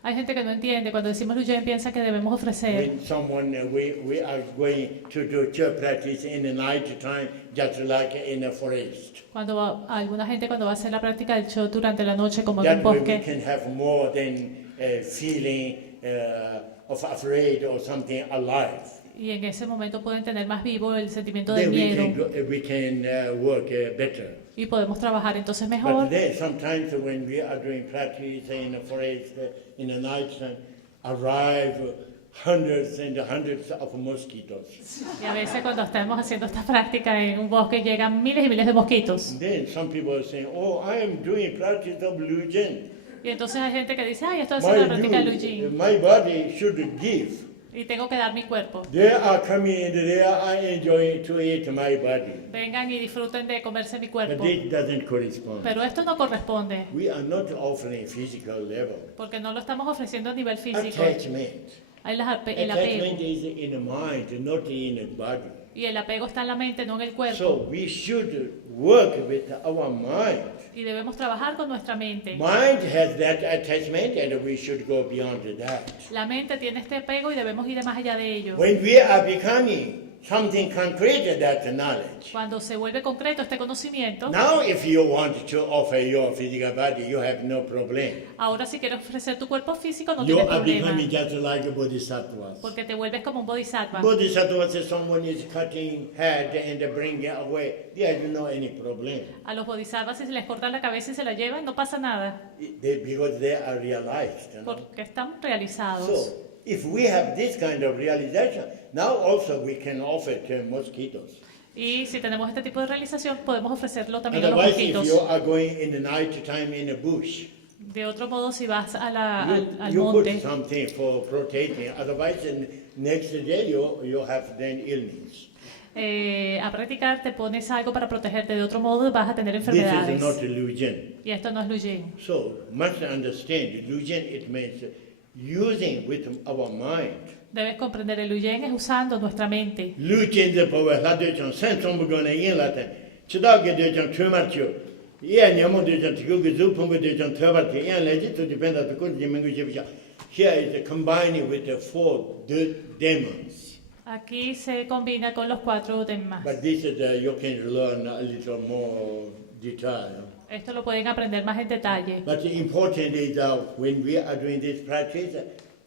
Hay gente que no entiende. Cuando decimos Luyen piensa que debemos ofrecer. When someone we are going to do church practice in the night time, just like in a forest. Alguna gente cuando va a hacer la práctica del Cho durante la noche como en un That way we bosque. can have more than feeling of afraid or something alive. Y en ese momento pueden tener más vivo el sentimiento de Then miedo. we can work better. Y podemos trabajar entonces But mejor. then sometimes when we are doing practice in the forest in the night time, arrive hundreds and hundreds of mosquitoes. Y a veces cuando estamos haciendo esta práctica en un bosque llegan miles y miles de mosquitos. And then some people are saying, oh, I am doing practice of Lujen. Y entonces hay gente que dice, ay, estoy haciendo la práctica de Lujin My body should give. y tengo que dar mi cuerpo. They are coming and they are enjoying to eat my body. Vengan y disfruten de comerse mi But cuerpo. this doesn't correspond. Pero esto no corresponde, We are not offering physical level. porque no lo estamos ofreciendo a nivel físico. Attachment. Hay el Attachment apego. is in the mind, not in the body. Y el apego está en la mente, no en el cuerpo. So we should work with our mind. Y debemos trabajar con nuestra mente. Mind has that attachment and we should go beyond that. La mente tiene este apego y debemos ir más allá de ello. When we are becoming something concrete, that knowledge. Cuando se vuelve concreto este conocimiento, Now if you want to offer your physical body, you have no problem. ahora si quieres ofrecer tu cuerpo físico no You tienes are problema. becoming just like a bodhisattvas. Porque te vuelves como un bodhisattva. Bodhisattvas, if someone is cutting head and bringing it away, there is no any problem. A los bodhisattvas si se les corta la cabeza y se la llevan, no pasa nada. Because they are realized. Porque están realizados. So, if we have this kind of realization, now also we can offer to mosquitoes. Y si tenemos este tipo de realización, podemos ofrecerlo también a los Otherwise, if mosquitos. you are going in the night time in the bush, De otro modo, si vas a al you put monte, something for protecting. Otherwise, the next day you have then illness. a practicar, te pones algo para protegerte. De otro modo, vas a tener This is enfermedades. not illusion. Y esto no es Lujin. So, must understand, illusion, it means using with our mind. Debes comprender, el Lujin es usando nuestra mente. Luchen the power, la de chon, sen chon bu gona yin la ten. Chida ge de chon tumar chu. Yeah, nyamo de chon tigu ge zu pung de chon tabar ti. Yeah, legit to depend on the good jimengu jibisha. Here is combining with the four demons. Aquí se combina con los 4 demás. But this is you can learn a little more detail. Esto lo pueden aprender más en detalle. But the important is when we are doing this practice,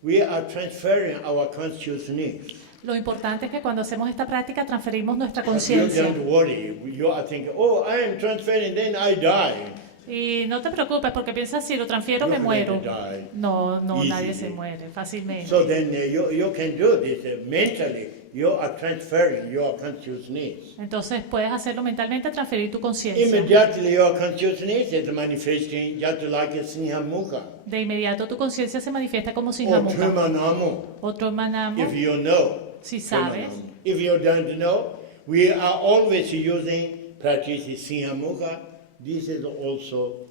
we are transferring our consciousness. Lo importante es que cuando hacemos esta práctica transferimos nuestra You conciencia. don't worry. You are thinking, oh, I am transferring, then I die. Y no te preocupes porque piensas, si lo transfiero me You're muero. going to die. No, Easily. nadie se muere fácilmente. So then you can do this mentally. You are transferring your consciousness. Entonces puedes hacerlo mentalmente, transferir tu conciencia. Immediately your consciousness is manifesting just like a Snihamukha De inmediato tu conciencia se manifiesta como or Sinhamuka. Trumanamo. Otro manamo, If you know. si sabes. Trumanamo. If you don't know, we are always using practice Snihamukha. This is also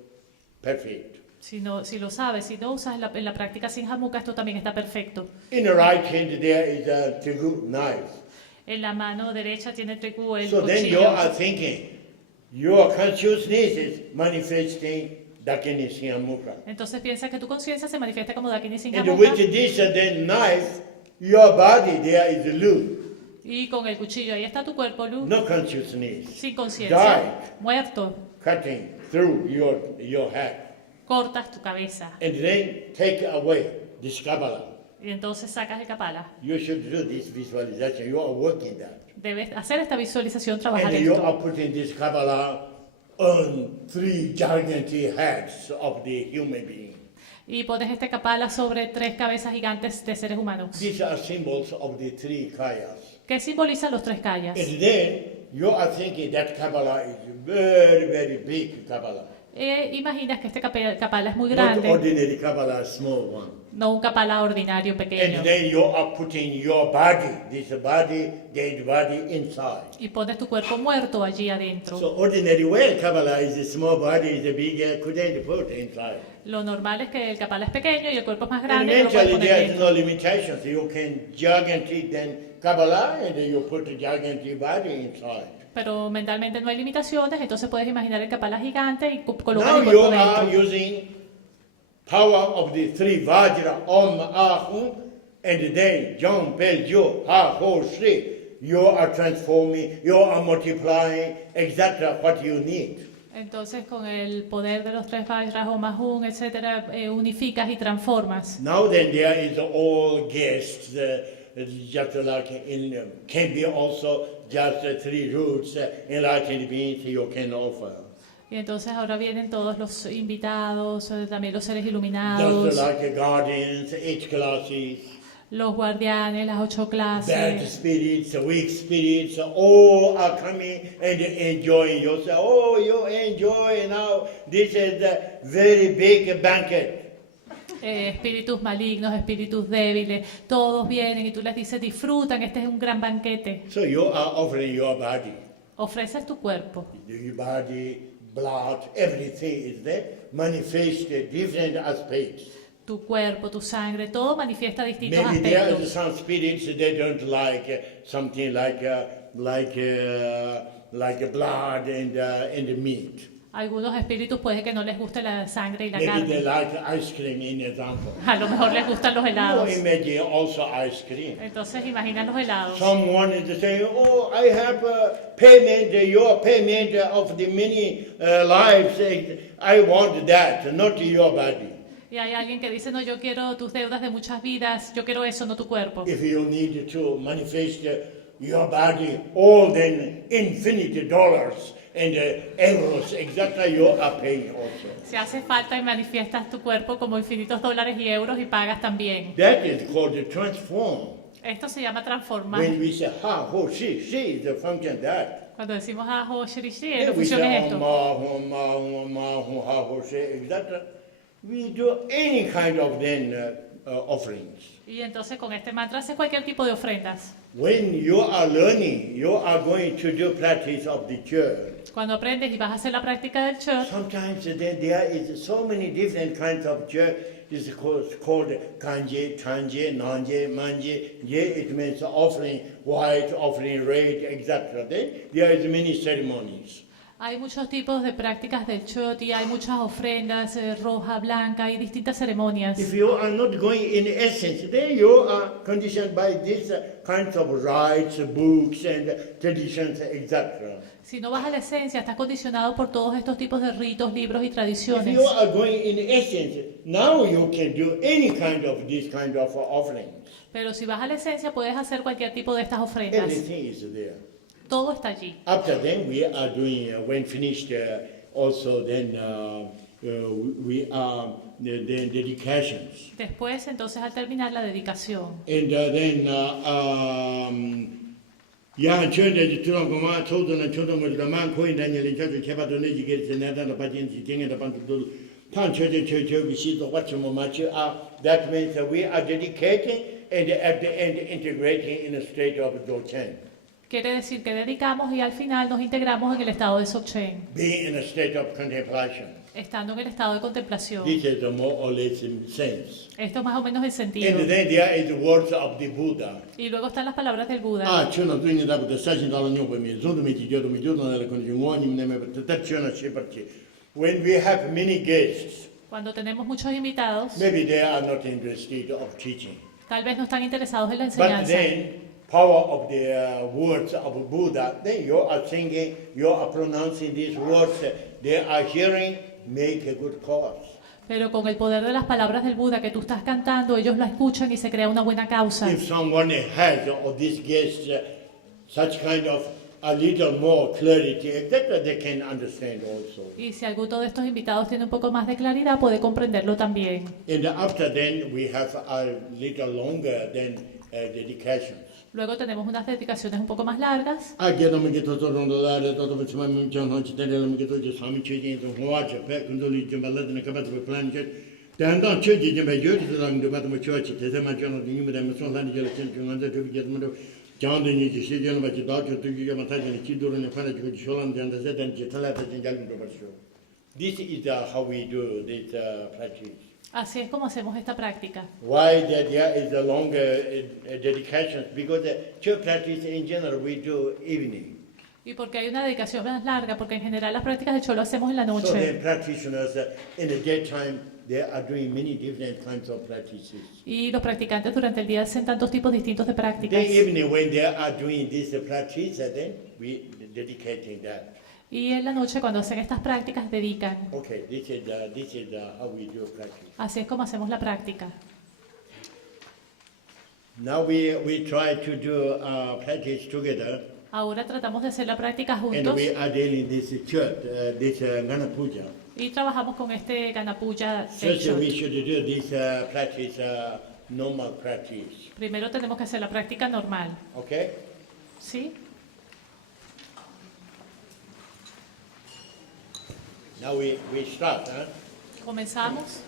perfect. Si lo sabes, si no usas en la práctica Sinhamuka, esto también está perfecto. In the right hand there is a trigu knife. En la mano derecha tiene trigu, el So then you cuchillo. are thinking, Your consciousness is manifesting Dakini Siamukha. Entonces piensa que tu conciencia se manifiesta como Dakini Singha And Mukha, with this then knife, your body there is a loop, y con el cuchillo ahí está tu cuerpo, Lu, no consciousness, sin conciencia, died, muerto. cutting through your head. Cortas tu cabeza And then take away this Kabbalah. y entonces sacas el Kapala. You should do this visualization. You are working that. Debes hacer esta visualización, trabajar And you esto. are putting this Kabbalah on 3 gigantic heads of the human being. Y pones este Kapala sobre 3 cabezas gigantes de seres humanos. These are symbols of the 3 kayas. ¿Qué simbolizan los 3 kayas? And then you are thinking that Kabbalah is very, very big Kabbalah. Imaginas que este Kapala es muy Not grande, ordinary Kabbalah, small one. no un Kapala ordinario pequeño. And then you are putting your body, this body, dead body inside. Y pones tu cuerpo muerto allí adentro. So ordinary way Kabbalah is a small body, is a big, couldn't put inside. Lo normal es que el Kapala es pequeño y el cuerpo es más And grande. Y lo puedes mentally poner there is dentro. no limitations. You can gigantic then Kabbalah and then you put the gigantic body inside. Pero mentalmente no hay limitaciones, entonces puedes imaginar el Kapala gigante y colocar Now el you cuerpo are dentro. using power of the 3 Vajra, Om, Ahum, and then Jom, Pel, Jo, Ha, Ho, Shri. You are transforming, you are multiplying exactly what you need. Entonces con el poder de los 3 Vajras o Mahun, etcétera, unificas y transformas. Now then there is all guests, just like can be also just 3 roots, enlightened beings you can offer. Y entonces ahora vienen todos los invitados, también los seres Just iluminados, like guardians, 8 classes, los guardianes, las 8 bad clases. spirits, weak spirits, all are coming and enjoying yourself. Oh, you enjoy now. This is a very big banquet. Espíritus malignos, espíritus débiles, todos vienen y tú les dices, disfrutan, este es un gran banquete. So you are offering your body. Ofreces tu cuerpo, Your body, blood, everything is there, manifested different aspects. tu cuerpo, tu sangre, todo manifiesta distintos Maybe there is aspectos. some spirits they don't like something like blood and meat. Algunos espíritus puede que no les guste la sangre y la Maybe they carne. like ice cream, in example. A lo mejor les gustan los You helados. imagine also ice cream. Entonces imagina los helados. Someone is saying, "Oh, I have payment, your payment of the many lives. I want that, not your body." Y hay alguien que dice, no, yo quiero tus deudas de muchas vidas, yo quiero eso, no tu cuerpo. If you need to manifest your body, all then infinite dollars and euros, exactly you are paying also. Si hace falta y manifiestas tu cuerpo como infinitos dólares y euros y pagas también. That is called transform. Esto se llama transformar. When we say ha, ho, she is the function that. Cuando decimos Aho Shri Shri, Yeah, la we función es say esto. ha, ho, she, exactly. We do any kind of then offerings. Y entonces con este mantra haces cualquier tipo de ofrendas. When you are learning, you are going to do practice of the church. Cuando aprendes y vas a hacer la práctica del church, Sometimes then there is so many different kinds of church. This is called kanje, tanje, nanje, manje. Yeah, it means offering white, offering red, etc. Then there is many ceremonies. hay muchos tipos de prácticas del chot y hay muchas ofrendas, roja, blanca y distintas ceremonias. If you are not going in essence, then you are conditioned by these kinds of rites, books, and traditions, etc. Si no vas a la esencia, estás condicionado por todos estos tipos de ritos, libros y If tradiciones. you are going in essence, now you can do any kind of this kind of offerings. Pero si vas a la esencia, puedes hacer cualquier tipo de estas ofrendas. Everything is there. Todo está allí. After then, we are doing, when finished, also then we are the dedications. Después, entonces, al terminar la dedicación. And then, ya chöde de tulang goma chodo na chodo ngol da man koin dan yelin chacho cheba do ne jige se na dan da pajin si tinga da pan do tan chöde chöde bi si do watch mo match that means that we are dedicating and at the end integrating in a state of Dzogchen. Quiere decir que dedicamos y al final nos integramos en el estado de Dzogchen. Being in a state of contemplation. estando en el estado de contemplación. This is the more or less sense. Esto es más o menos el sentido. And then there is the words of the Buddha. Y luego están las palabras del Buda. Ah, chuna tuini da buta sajin dala nyoba mi zondo mi ti jodo nela kon jungo ni ne me ta chuna sheparchi. When we have many guests, Cuando tenemos muchos invitados, maybe they are not interested of teaching. tal vez no están interesados en la But enseñanza. then, power of the words of Buddha, then you are singing, you are pronouncing these words, they are hearing, make a good cause. Pero con el poder de las palabras del Buda que tú estás cantando, ellos la escuchan y se crea una buena causa. If someone has, or these guests, such kind of a little more clarity, etc., they can understand also. Y si alguno de estos invitados tiene un poco más de claridad, puede comprenderlo también. And after then, we have a little longer than dedications. Luego tenemos unas dedicaciones un poco más largas. This is how we do this practice. Así es como hacemos esta práctica. Why that there is a longer dedication? Because the church practice in general we do evening. ¿Y porque hay una dedicación más larga? Porque en general las prácticas de Cholo hacemos en la So noche. the practitioners in the daytime they are doing many different kinds of practices. Y los practicantes durante el día hacen tantos tipos distintos de prácticas. The evening when they are doing this practice, then we dedicating that. Y en la noche cuando hacen estas prácticas dedican. Okay, this is how we do practice. Así es como hacemos la práctica. Now we try to do practice together, Ahora tratamos de hacer la práctica and juntos we are dealing this church, this Ganapuja. y trabajamos con este Ganapuja First, we Techo. should do this practice, normal practice. Primero tenemos que hacer la práctica normal. Okay? ¿Sí? Now we start. Comenzamos.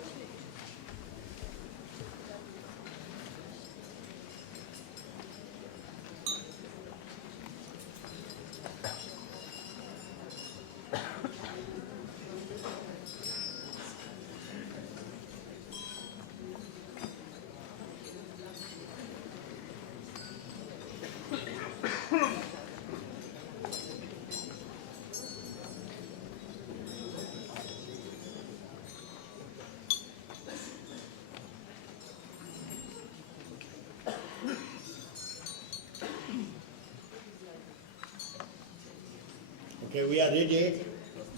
Okay, we are ready.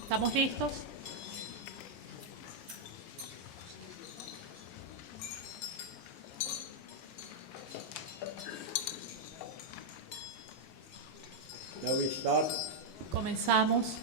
¿Estamos listos? Now we start. Comenzamos.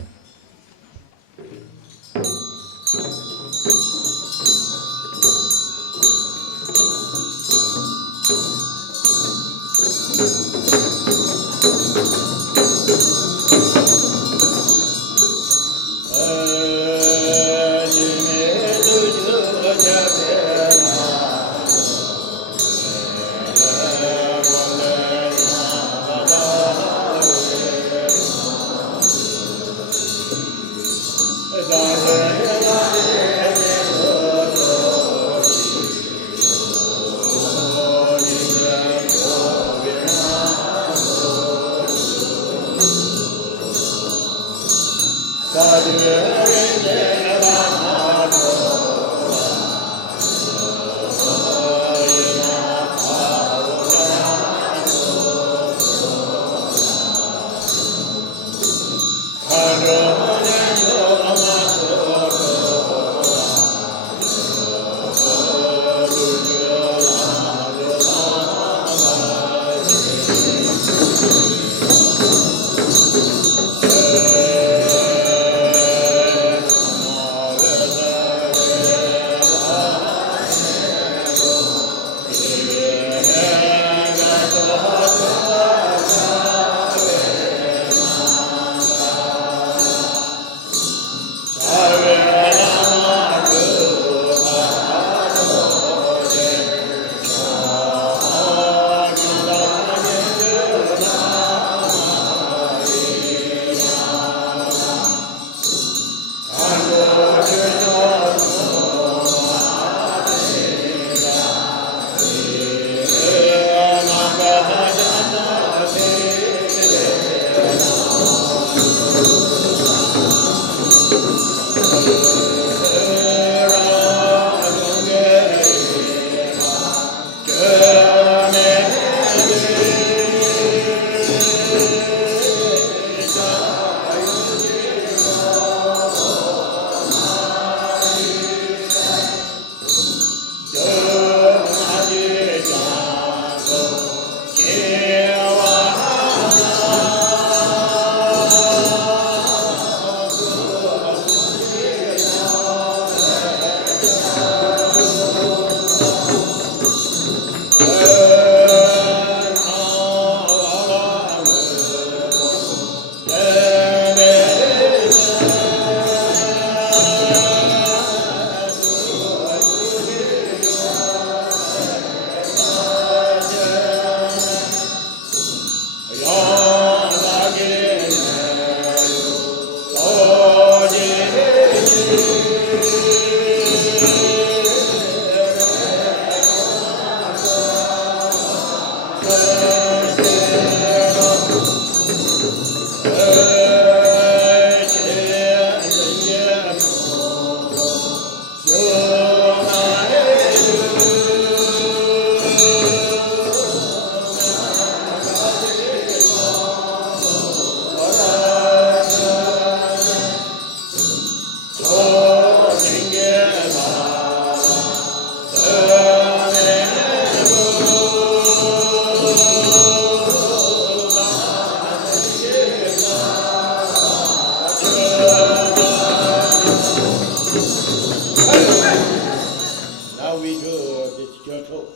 how we do this Kyoto.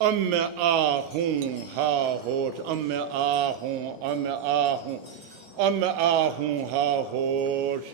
Ahun ha hot, ahun ha hot.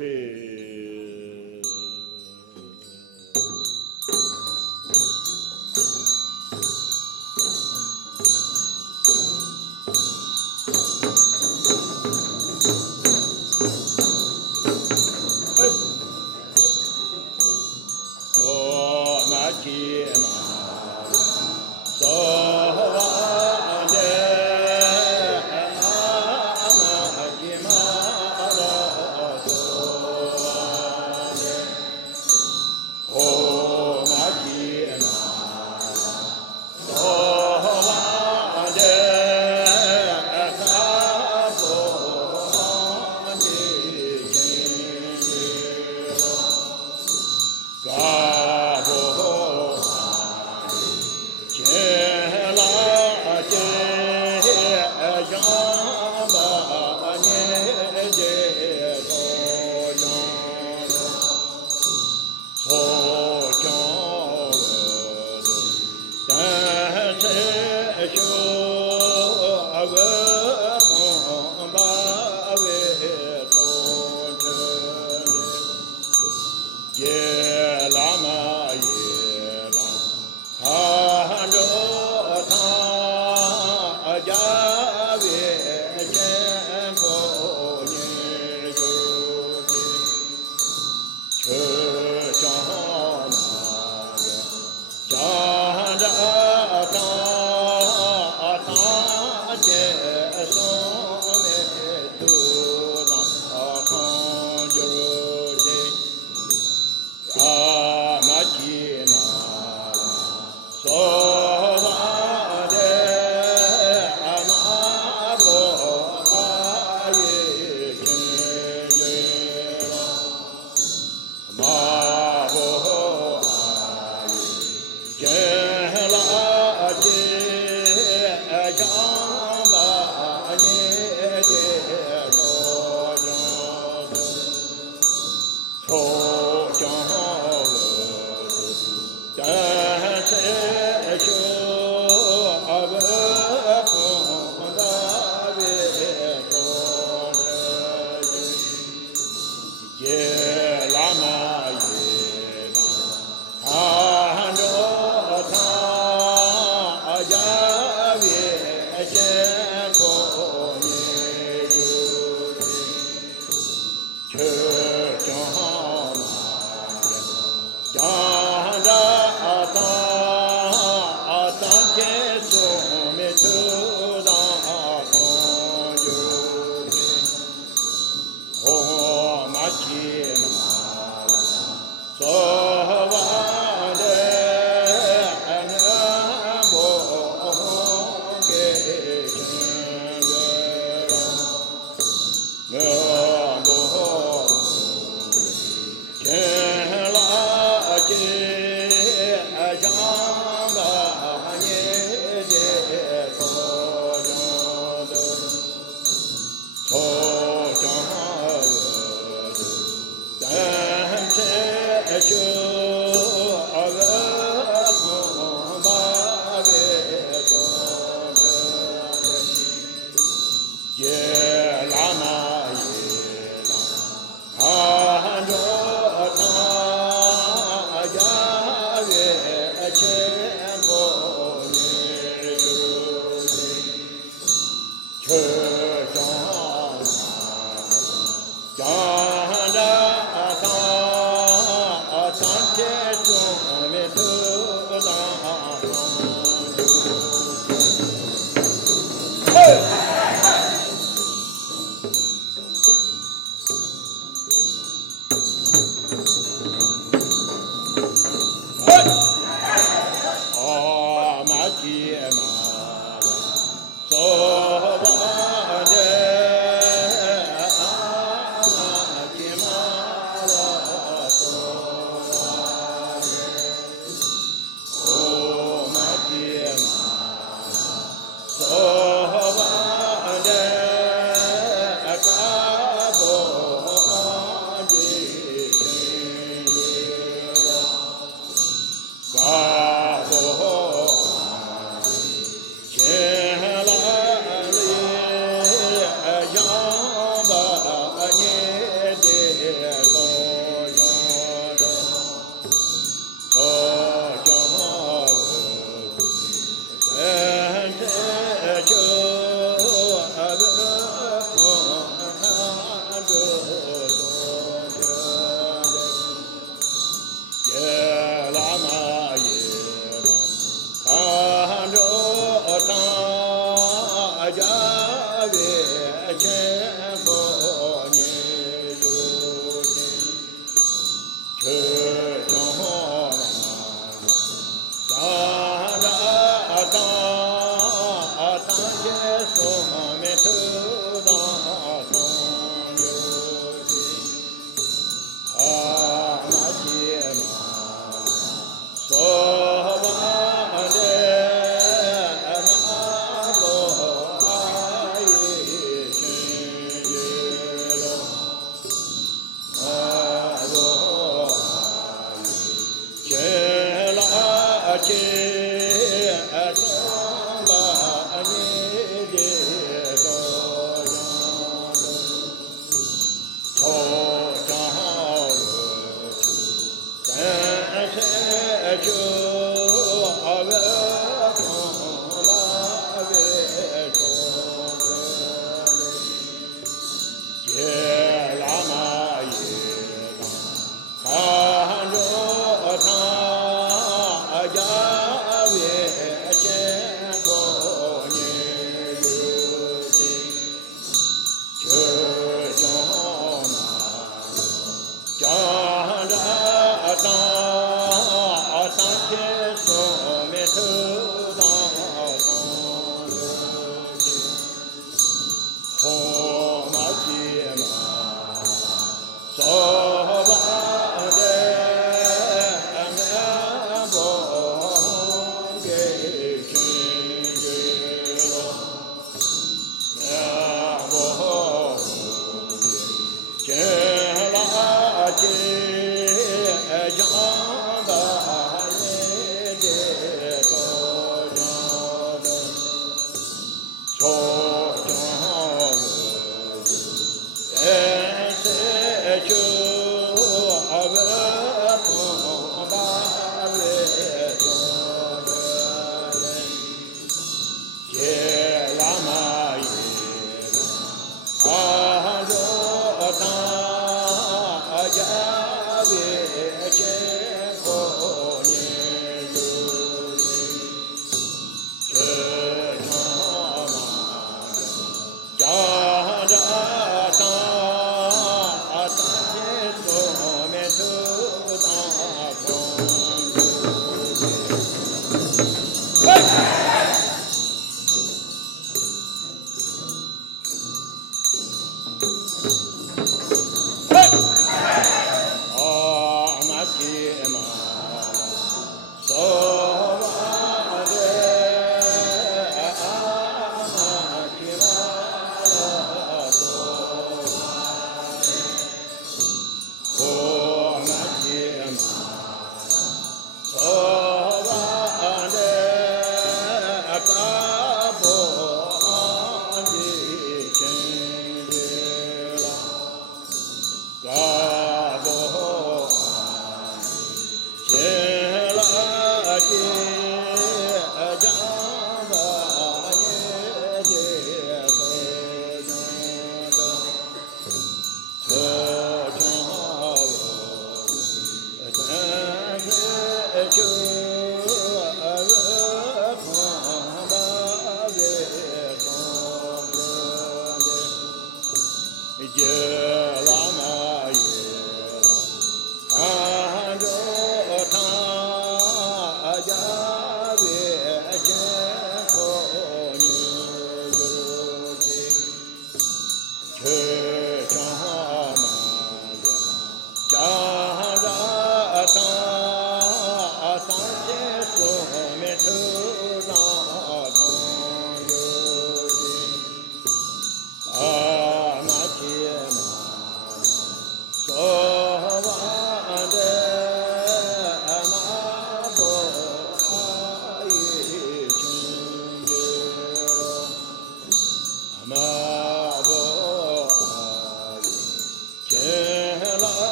Yeah.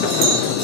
Amen.